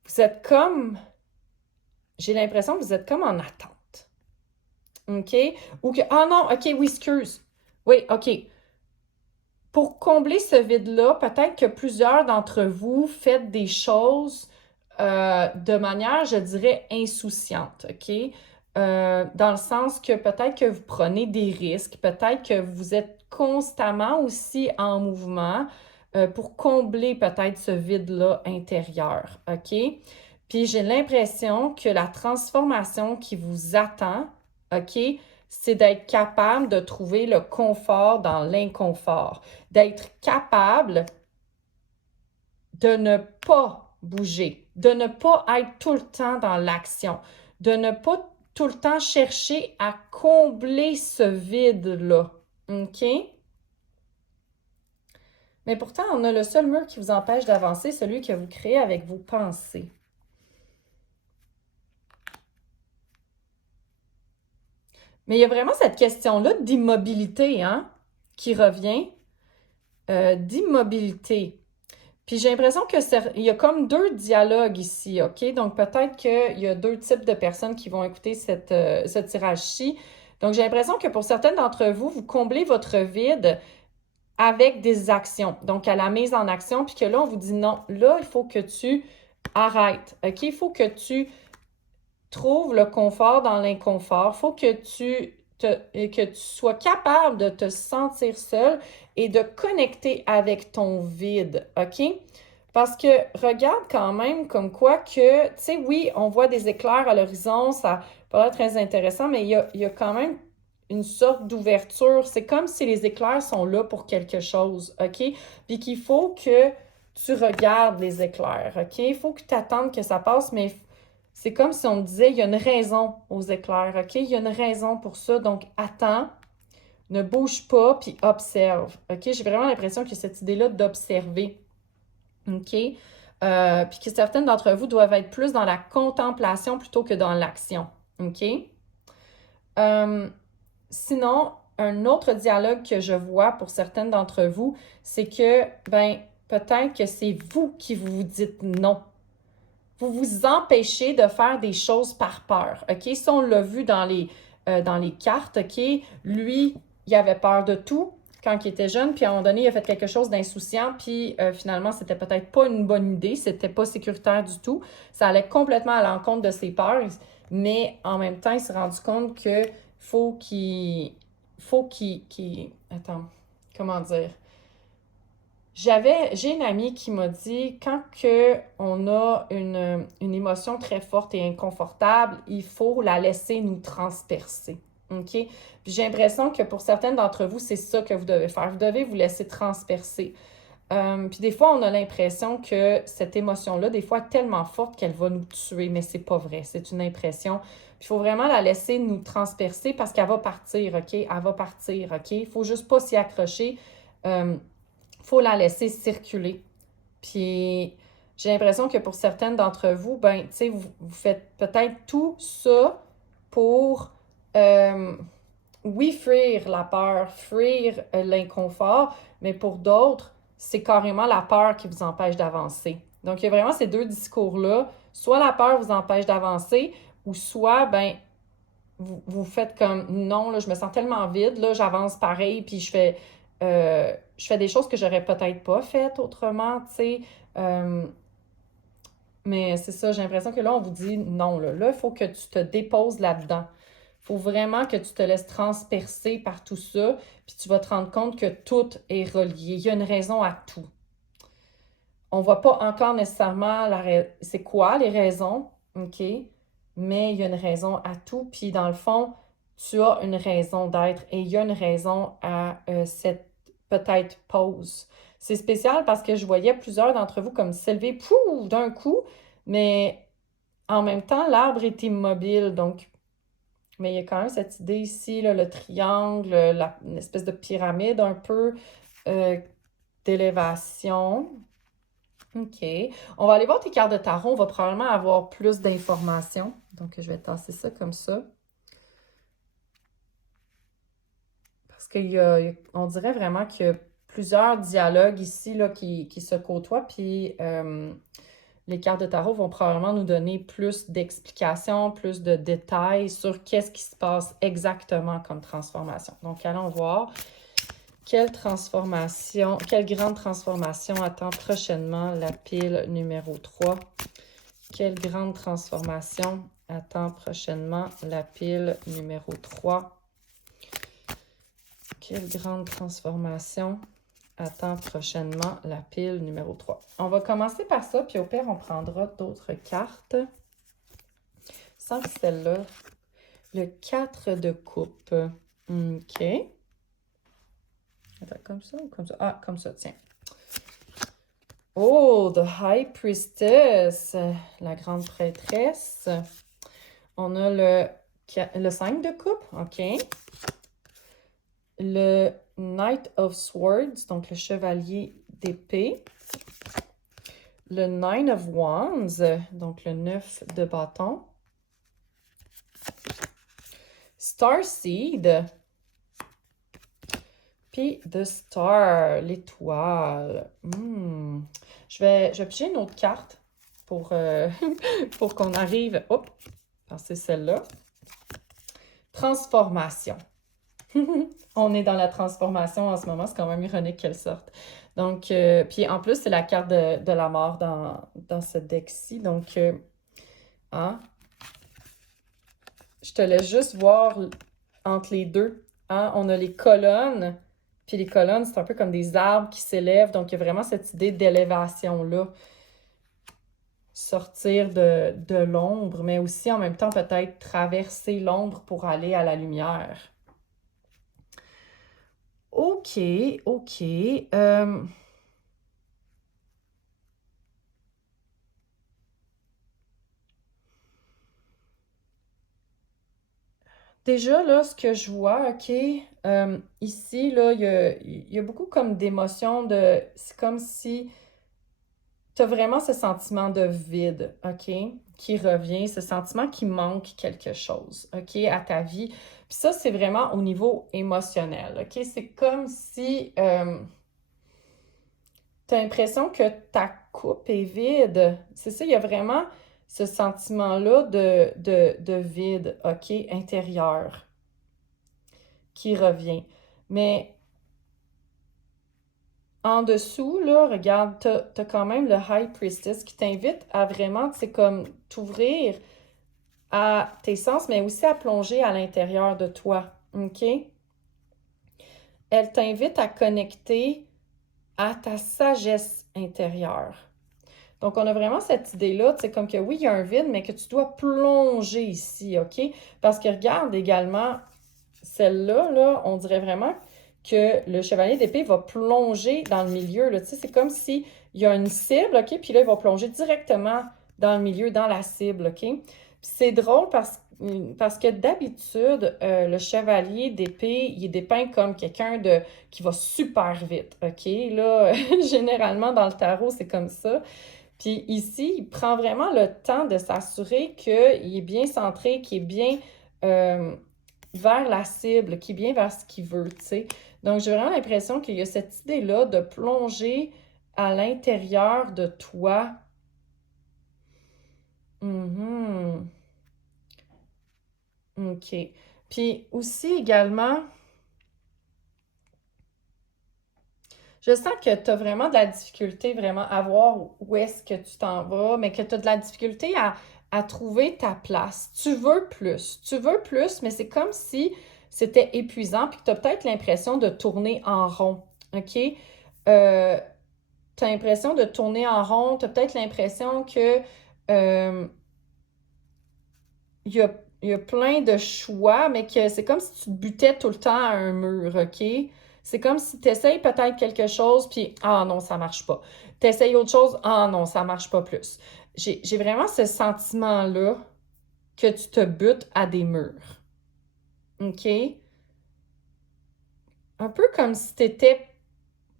vous êtes comme... J'ai l'impression que vous êtes comme en attente. OK? Ou que... Ah non, OK, oui, excuse. Oui, OK. Pour combler ce vide-là, peut-être que plusieurs d'entre vous faites des choses de manière, je dirais, insouciante, OK? Dans le sens que peut-être que vous prenez des risques, peut-être que vous êtes constamment aussi en mouvement pour combler peut-être ce vide-là intérieur, OK? Puis j'ai l'impression que la transformation qui vous attend, OK, c'est d'être capable de trouver le confort dans l'inconfort, d'être capable de ne pas bouger, de ne pas être tout le temps dans l'action, de ne pas tout le temps chercher à combler ce vide-là, OK? Mais pourtant, on a le seul mur qui vous empêche d'avancer, celui que vous créez avec vos pensées. Mais il y a vraiment cette question-là d'immobilité, hein, qui revient, d'immobilité. Puis j'ai l'impression qu'il y a comme deux dialogues ici, OK? Donc peut-être qu'il y a deux types de personnes qui vont écouter ce tirage-ci. Donc j'ai l'impression que pour certaines d'entre vous, vous comblez votre vide avec des actions. Donc à la mise en action, puis que là, on vous dit non, là, il faut que tu arrêtes, OK? Il faut que tu trouves le confort dans l'inconfort. Il faut que que tu sois capable de te sentir seul et de connecter avec ton vide, OK? Parce que regarde quand même comme quoi que, tu sais, oui, on voit des éclairs à l'horizon, ça paraît très intéressant, mais il y a quand même une sorte d'ouverture. C'est comme si les éclairs sont là pour quelque chose, OK? Puis qu'il faut que tu regardes les éclairs, OK? Il faut que tu attendes que ça passe, mais c'est comme si on te disait, il y a une raison aux éclairs, OK? Il y a une raison pour ça, donc attends, ne bouge pas, puis observe, OK? J'ai vraiment l'impression que cette idée-là d'observer, OK? Puis que certaines d'entre vous doivent être plus dans la contemplation plutôt que dans l'action, OK? Sinon, un autre dialogue que je vois pour certaines d'entre vous, c'est que, ben, peut-être que c'est vous qui vous dites non. Vous vous empêchez de faire des choses par peur, OK? Ça, on l'a vu dans les cartes, OK? Lui, il avait peur de tout quand il était jeune, puis à un moment donné, il a fait quelque chose d'insouciant, puis finalement, c'était peut-être pas une bonne idée, c'était pas sécuritaire du tout. Ça allait complètement à l'encontre de ses peurs, mais en même temps, il s'est rendu compte que Attends, comment dire? J'ai une amie qui m'a dit, quand on a une émotion très forte et inconfortable, il faut la laisser nous transpercer. OK? Puis j'ai l'impression que pour certaines d'entre vous, c'est ça que vous devez faire. Vous devez vous laisser transpercer. Puis des fois, on a l'impression que cette émotion-là, des fois, est tellement forte qu'elle va nous tuer, mais c'est pas vrai. C'est une impression. Puis il faut vraiment la laisser nous transpercer parce qu'elle va partir, OK? Elle va partir, OK? Il faut juste pas s'y accrocher. Faut la laisser circuler. Puis j'ai l'impression que pour certaines d'entre vous, ben, tu sais, vous faites peut-être tout ça pour, oui, fuir la peur, fuir l'inconfort, mais pour d'autres, c'est carrément la peur qui vous empêche d'avancer. Donc, il y a vraiment ces deux discours-là. Soit la peur vous empêche d'avancer, ou soit, ben, vous faites comme non, là, je me sens tellement vide, là, j'avance pareil, puis je fais des choses que j'aurais peut-être pas faites autrement, tu sais. Mais c'est ça, j'ai l'impression que là, on vous dit non, là, il faut que tu te déposes là-dedans. Il faut vraiment que tu te laisses transpercer par tout ça, puis tu vas te rendre compte que tout est relié. Il y a une raison à tout. On ne voit pas encore nécessairement c'est quoi les raisons, OK? Mais il y a une raison à tout. Puis dans le fond, tu as une raison d'être et il y a une raison à cette peut-être pause. C'est spécial parce que je voyais plusieurs d'entre vous comme s'élever d'un coup, mais en même temps, l'arbre est immobile. Donc, mais il y a quand même cette idée ici, là, le triangle, une espèce de pyramide un peu d'élévation. OK. On va aller voir tes cartes de tarot. On va probablement avoir plus d'informations. Donc, je vais tasser ça comme ça. Parce on dirait vraiment qu'il y a plusieurs dialogues ici là, qui se côtoient. Puis, les cartes de tarot vont probablement nous donner plus d'explications, plus de détails sur qu'est-ce qui se passe exactement comme transformation. Donc, allons voir. Quelle grande transformation attend prochainement la pile numéro 3? Quelle grande transformation attend prochainement la pile numéro 3? OK. Quelle grande transformation attend prochainement la pile numéro 3. On va commencer par ça, puis au pire, on prendra d'autres cartes. Sans que celle-là, le 4 de coupe. OK. Attends, comme ça ou comme ça? Ah, comme ça, tiens. Oh, The High Priestess, la grande prêtresse. On a le 5 de coupe, OK. Le Knight of Swords, donc le chevalier d'épée. Le Nine of Wands, donc le 9 de bâton. Starseed. Puis The Star, l'étoile. Je vais piger une autre carte pour, pour qu'on arrive... Hop, c'est celle-là. Transformation. On est dans la transformation en ce moment. C'est quand même ironique qu'elle sorte. Donc, puis en plus, c'est la carte de la mort dans ce deck-ci. Donc, hein? Je te laisse juste voir entre les deux. Hein? On a les colonnes. Puis les colonnes, c'est un peu comme des arbres qui s'élèvent. Donc, il y a vraiment cette idée d'élévation-là. Sortir de l'ombre, mais aussi en même temps peut-être traverser l'ombre pour aller à la lumière. OK, OK. Déjà, là, ce que je vois, OK, ici, là, il y a beaucoup comme d'émotions de... C'est comme si tu as vraiment ce sentiment de vide, OK, qui revient, ce sentiment qu'il manque quelque chose, OK, à ta vie. Puis ça, c'est vraiment au niveau émotionnel, OK? C'est comme si tu as l'impression que ta coupe est vide. C'est ça, il y a vraiment ce sentiment-là de vide, OK, intérieur, qui revient. Mais en dessous, là, regarde, t'as quand même le High Priestess qui t'invite à vraiment, c'est comme t'ouvrir à tes sens, mais aussi à plonger à l'intérieur de toi, OK? Elle t'invite à connecter à ta sagesse intérieure. Donc, on a vraiment cette idée-là, c'est comme que oui, il y a un vide, mais que tu dois plonger ici, OK? Parce que regarde également, celle-là, là, on dirait vraiment que le chevalier d'épée va plonger dans le milieu. Tu sais, c'est comme s'il y a une cible, OK? Puis là, il va plonger directement dans le milieu, dans la cible, OK? Puis c'est drôle parce que d'habitude, le chevalier d'épée, il est dépeint comme quelqu'un qui va super vite, OK? Là, généralement, dans le tarot, c'est comme ça. Puis ici, il prend vraiment le temps de s'assurer qu'il est bien centré, qu'il est bien vers la cible, qu'il est bien vers ce qu'il veut, tu sais. Donc, j'ai vraiment l'impression qu'il y a cette idée-là de plonger à l'intérieur de toi. OK. Puis aussi également, je sens que tu as vraiment de la difficulté vraiment à voir où est-ce que tu t'en vas, mais que tu as de la difficulté à trouver ta place. Tu veux plus, mais c'est comme si c'était épuisant, puis que tu as peut-être l'impression de tourner en rond, OK? Tu as l'impression de tourner en rond, tu as peut-être l'impression que il y a plein de choix, mais que c'est comme si tu te butais tout le temps à un mur, OK? C'est comme si tu essayes peut-être quelque chose, puis ah non, ça marche pas. Tu essayes autre chose, ah non, ça marche pas plus. J'ai vraiment ce sentiment-là que tu te butes à des murs. OK? Un peu comme si tu te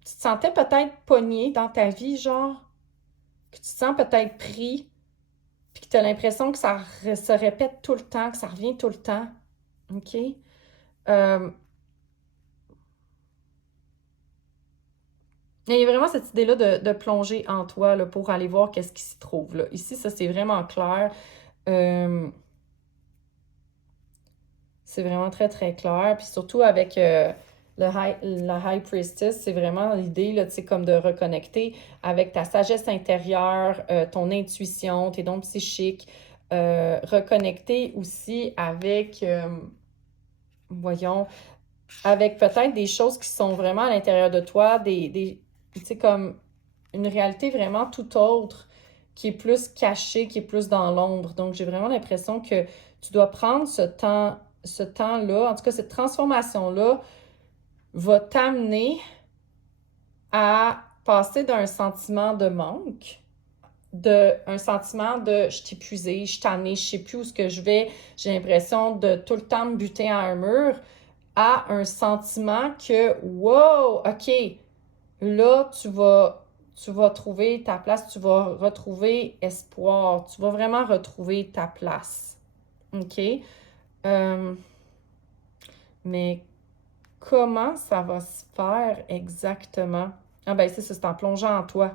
sentais peut-être pogné dans ta vie, genre, que tu te sens peut-être pris, puis que tu as l'impression que ça se répète tout le temps, que ça revient tout le temps. OK? Euh, Il y a vraiment cette idée-là de plonger en toi là, pour aller voir qu'est-ce qui s'y trouve. Là. Ici, ça, c'est vraiment clair. C'est vraiment très, très clair. Puis surtout avec la High Priestess, c'est vraiment l'idée, là, tu sais, comme de reconnecter avec ta sagesse intérieure, ton intuition, tes dons psychiques. Reconnecter aussi avec, voyons, avec peut-être des choses qui sont vraiment à l'intérieur de toi, tu sais, comme une réalité vraiment tout autre, qui est plus cachée, qui est plus dans l'ombre. Donc, j'ai vraiment l'impression que tu dois prendre ce temps-là, en tout cas, cette transformation-là va t'amener à passer d'un sentiment de manque, un sentiment de je suis épuisée, je suis tannée, je sais plus où ce que je vais, j'ai l'impression de tout le temps me buter à un mur, à un sentiment que wow, OK, là tu vas trouver ta place, tu vas retrouver espoir, tu vas vraiment retrouver ta place. OK? Euh, mais comment ça va se faire exactement? Ah ben c'est en plongeant en toi.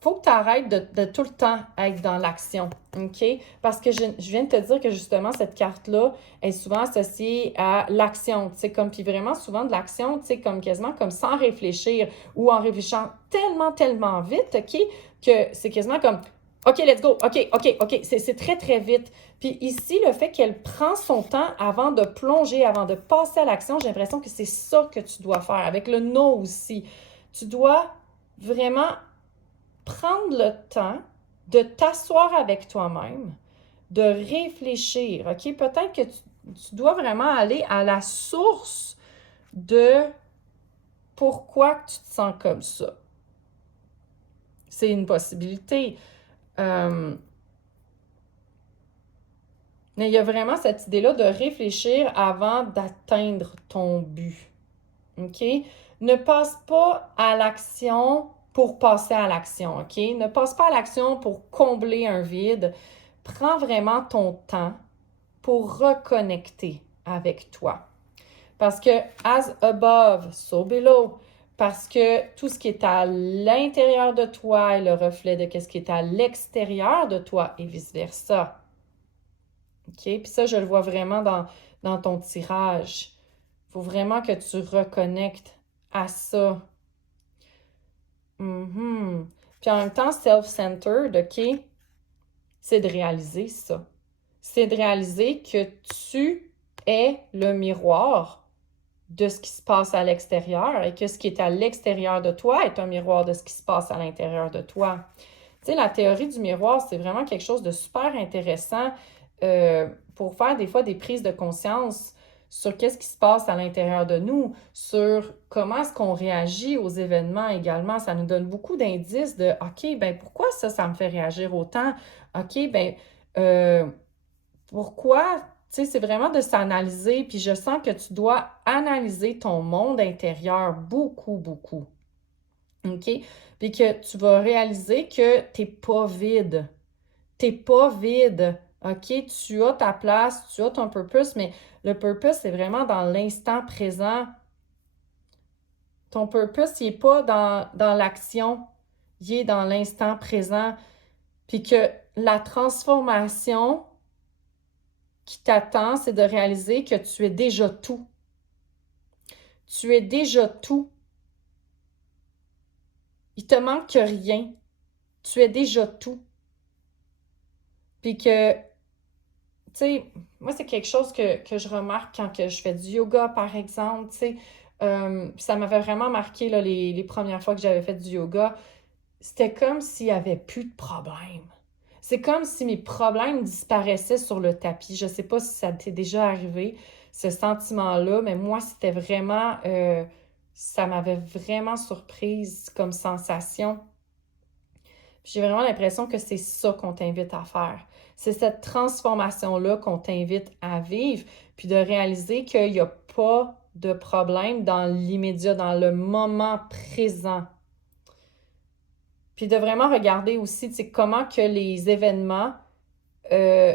Faut que tu arrêtes de tout le temps être dans l'action, OK? Parce que je viens de te dire que justement, cette carte-là est souvent associée à l'action, tu sais, comme, puis vraiment souvent de l'action, tu sais, comme quasiment comme sans réfléchir ou en réfléchissant tellement, tellement vite, OK? Que c'est quasiment comme, OK, let's go, OK, c'est très, très vite. Puis ici, le fait qu'elle prend son temps avant de plonger, avant de passer à l'action, j'ai l'impression que c'est ça que tu dois faire. Avec le no aussi, tu dois vraiment prendre le temps de t'asseoir avec toi-même, de réfléchir, OK? Peut-être que tu dois vraiment aller à la source de pourquoi tu te sens comme ça. C'est une possibilité. Mais il y a vraiment cette idée-là de réfléchir avant d'atteindre ton but. OK? Ne passe pas à l'action pour passer à l'action, OK? Ne passe pas à l'action pour combler un vide. Prends vraiment ton temps pour reconnecter avec toi. Parce que as above, so below. Parce que tout ce qui est à l'intérieur de toi est le reflet de ce qui est à l'extérieur de toi et vice-versa. OK? Puis ça, je le vois vraiment dans ton tirage. Il faut vraiment que tu reconnectes à ça. Puis en même temps, self-centered, OK? C'est de réaliser ça. C'est de réaliser que tu es le miroir de ce qui se passe à l'extérieur et que ce qui est à l'extérieur de toi est un miroir de ce qui se passe à l'intérieur de toi. Tu sais, la théorie du miroir, c'est vraiment quelque chose de super intéressant pour faire des fois des prises de conscience sur qu'est-ce qui se passe à l'intérieur de nous, sur comment est-ce qu'on réagit aux événements également. Ça nous donne beaucoup d'indices de OK, ben pourquoi ça me fait réagir autant? OK, ben pourquoi? Tu sais, c'est vraiment de s'analyser, puis je sens que tu dois analyser ton monde intérieur beaucoup, beaucoup. OK? Puis que tu vas réaliser que t'es pas vide. T'es pas vide. OK? Tu as ta place, tu as ton purpose, mais le purpose, c'est vraiment dans l'instant présent. Ton purpose, il n'est pas dans l'action, il est dans l'instant présent. Puis que la transformation qui t'attend, c'est de réaliser que tu es déjà tout. Tu es déjà tout. Il te manque rien. Tu es déjà tout. Puis que, tu sais, moi, c'est quelque chose que je remarque quand que je fais du yoga, par exemple, tu sais. Ça m'avait vraiment marqué là, les premières fois que j'avais fait du yoga. C'était comme s'il n'y avait plus de problème. C'est comme si mes problèmes disparaissaient sur le tapis. Je ne sais pas si ça t'est déjà arrivé, ce sentiment-là, mais moi, c'était vraiment... ça m'avait vraiment surprise comme sensation. J'ai vraiment l'impression que c'est ça qu'on t'invite à faire. C'est cette transformation-là qu'on t'invite à vivre, puis de réaliser qu'il n'y a pas de problème dans l'immédiat, dans le moment présent. Puis de vraiment regarder aussi, tu sais, comment que les événements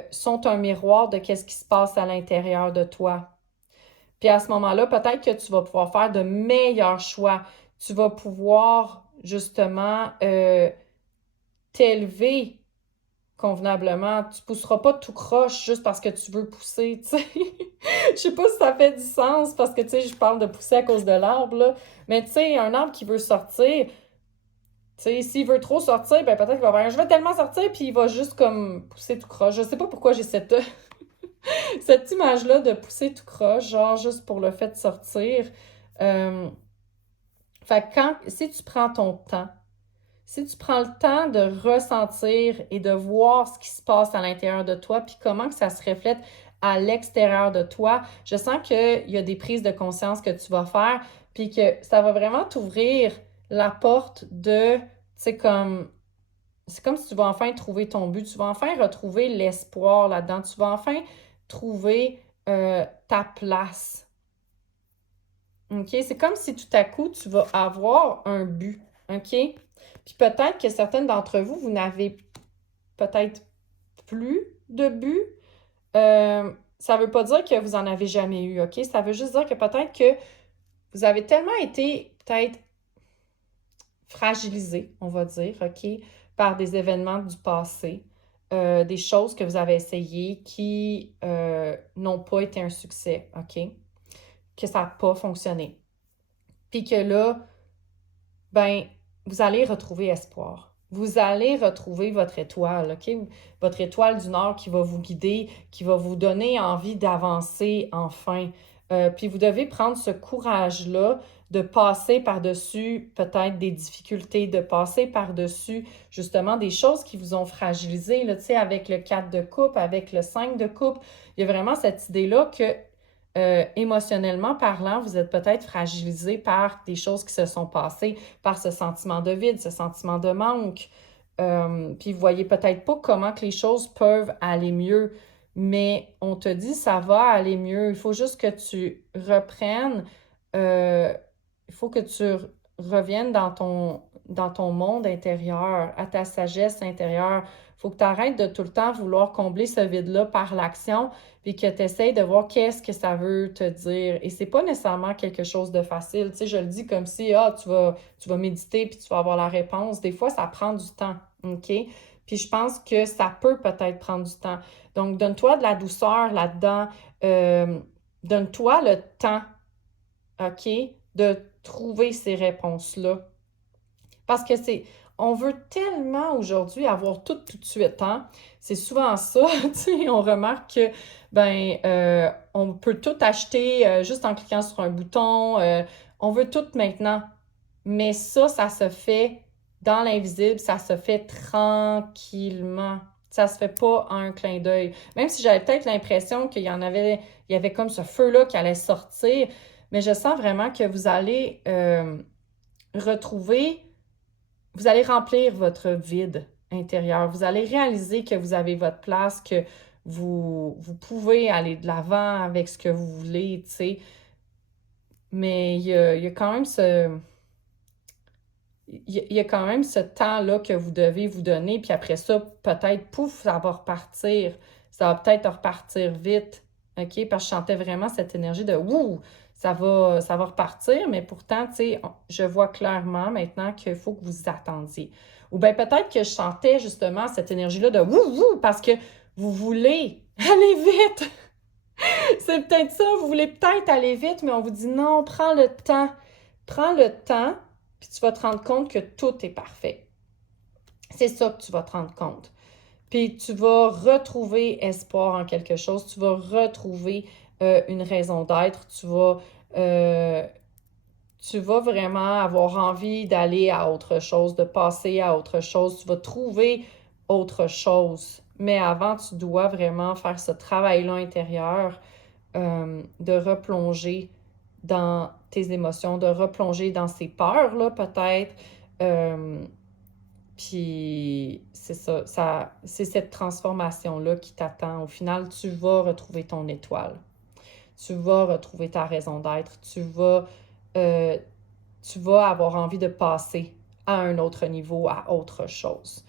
sont un miroir de qu'est-ce qui se passe à l'intérieur de toi. Puis à ce moment-là, peut-être que tu vas pouvoir faire de meilleurs choix. Tu vas pouvoir justement t'élever convenablement. Tu ne pousseras pas tout croche juste parce que tu veux pousser, tu sais. Je sais pas si ça fait du sens parce que, tu sais, je parle de pousser à cause de l'arbre, là. Mais tu sais, un arbre qui veut sortir, tu sais, s'il veut trop sortir, ben peut-être qu'il va faire « je veux tellement sortir », puis il va juste comme pousser tout croche. Je sais pas pourquoi j'ai cette Cette image-là de pousser tout croche, genre juste pour le fait de sortir. Euh, Fait que si tu prends ton temps, si tu prends le temps de ressentir et de voir ce qui se passe à l'intérieur de toi, puis comment que ça se reflète à l'extérieur de toi, je sens qu'il y a des prises de conscience que tu vas faire, puis que ça va vraiment t'ouvrir la porte de, tu sais, comme, c'est comme si tu vas enfin trouver ton but, tu vas enfin retrouver l'espoir là-dedans, tu vas enfin trouver ta place. OK? C'est comme si tout à coup, tu vas avoir un but. OK? Puis peut-être que certaines d'entre vous, vous n'avez peut-être plus de but. Ça ne veut pas dire que vous en avez jamais eu. OK? Ça veut juste dire que peut-être que vous avez tellement été peut-être fragilisé, on va dire, OK, par des événements du passé, des choses que vous avez essayées qui n'ont pas été un succès, OK? Que ça n'a pas fonctionné. Puis que là, ben, vous allez retrouver espoir. Vous allez retrouver votre étoile, OK? Votre étoile du Nord qui va vous guider, qui va vous donner envie d'avancer enfin. Puis vous devez prendre ce courage-là de passer par-dessus peut-être des difficultés, de passer par-dessus justement des choses qui vous ont fragilisé, là, tu sais, avec le 4 de coupe, avec le 5 de coupe. Il y a vraiment cette idée-là que émotionnellement parlant, vous êtes peut-être fragilisé par des choses qui se sont passées, par ce sentiment de vide, ce sentiment de manque. Puis vous voyez peut-être pas comment que les choses peuvent aller mieux, mais on te dit ça va aller mieux. Il faut juste que tu reprennes, euh, il faut que tu reviennes dans ton monde intérieur, à ta sagesse intérieure. Il faut que tu arrêtes de tout le temps vouloir combler ce vide-là par l'action, puis que tu essaies de voir qu'est-ce que ça veut te dire. Et c'est pas nécessairement quelque chose de facile. Tu sais, je le dis comme si, tu vas méditer puis tu vas avoir la réponse. Des fois, ça prend du temps, OK? Puis je pense que ça peut peut-être prendre du temps. Donc, donne-toi de la douceur là-dedans. Donne-toi le temps, OK, de trouver ces réponses-là. Parce que on veut tellement aujourd'hui avoir tout de suite, hein? C'est souvent ça, tu sais, on remarque que, on peut tout acheter juste en cliquant sur un bouton, on veut tout maintenant. Mais ça se fait dans l'invisible, ça se fait tranquillement. Ça se fait pas en un clin d'œil. Même si j'avais peut-être l'impression il y avait comme ce feu-là qui allait sortir, mais je sens vraiment que vous allez retrouver vous allez remplir votre vide intérieur. Vous allez réaliser que vous avez votre place, que vous pouvez aller de l'avant avec ce que vous voulez, tu sais. Mais il y a quand même il y a quand même ce temps-là que vous devez vous donner. Puis après ça, peut-être, pouf, ça va repartir. Ça va peut-être repartir vite. OK? Parce que je sentais vraiment cette énergie de wouh, ça va repartir. Mais pourtant, tu sais, je vois clairement maintenant qu'il faut que vous attendiez. Ou bien peut-être que je sentais justement cette énergie-là de wouh, wouh, parce que vous voulez aller vite. C'est peut-être ça, vous voulez peut-être aller vite, mais on vous dit non, prends le temps. Prends le temps, puis tu vas te rendre compte que tout est parfait. C'est ça que tu vas te rendre compte. Puis tu vas retrouver espoir en quelque chose, tu vas retrouver une raison d'être, euh, tu vas vraiment avoir envie d'aller à autre chose, de passer à autre chose, tu vas trouver autre chose. Mais avant, tu dois vraiment faire ce travail-là intérieur de replonger dans tes émotions, de replonger dans ces peurs-là, peut-être. Euh, Puis c'est c'est cette transformation-là qui t'attend. Au final, tu vas retrouver ton étoile. Tu vas retrouver ta raison d'être. Euh, tu vas avoir envie de passer à un autre niveau, à autre chose.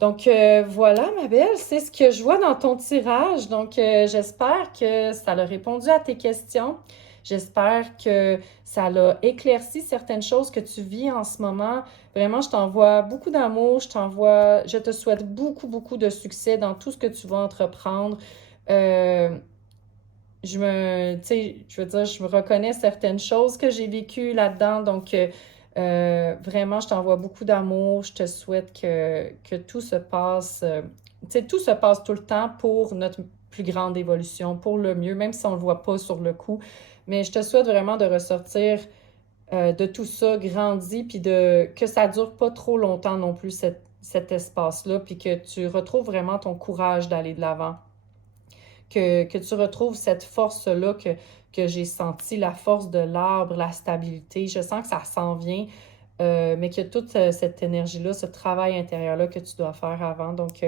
Donc voilà, ma belle, c'est ce que je vois dans ton tirage. Donc j'espère que ça a répondu à tes questions. J'espère que ça l'a éclairci certaines choses que tu vis en ce moment. Vraiment, je t'envoie beaucoup d'amour, je te souhaite beaucoup de succès dans tout ce que tu vas entreprendre. Euh, tu sais, je veux dire, je me reconnais certaines choses que j'ai vécues là-dedans. Donc, vraiment, je t'envoie beaucoup d'amour. Je te souhaite que tout se passe, tu sais, tout se passe tout le temps pour notre plus grande évolution pour le mieux, même si on ne le voit pas sur le coup. Mais je te souhaite vraiment de ressortir de tout ça grandi, puis que ça dure pas trop longtemps non plus, cet espace-là, puis que tu retrouves vraiment ton courage d'aller de l'avant. Que tu retrouves cette force-là que j'ai sentie, la force de l'arbre, la stabilité. Je sens que ça s'en vient, mais que toute cette énergie-là, ce travail intérieur-là que tu dois faire avant. Donc,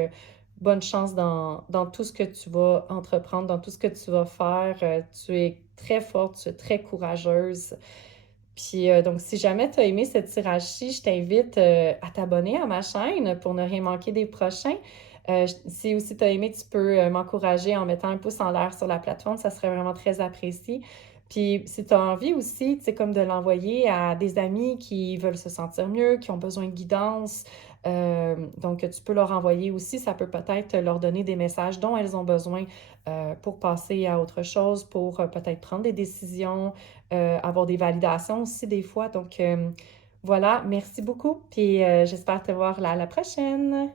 bonne chance dans tout ce que tu vas entreprendre, dans tout ce que tu vas faire. Tu es très forte, tu es très courageuse. Puis donc, si jamais tu as aimé ce tirage-ci, je t'invite à t'abonner à ma chaîne pour ne rien manquer des prochains. Si aussi tu as aimé, tu peux m'encourager en mettant un pouce en l'air sur la plateforme, ça serait vraiment très apprécié. Puis si tu as envie aussi, tu sais, comme de l'envoyer à des amis qui veulent se sentir mieux, qui ont besoin de guidance, donc tu peux leur envoyer aussi, ça peut peut-être leur donner des messages dont elles ont besoin pour passer à autre chose, pour peut-être prendre des décisions, avoir des validations aussi des fois. Donc voilà, merci beaucoup, puis j'espère te voir la prochaine.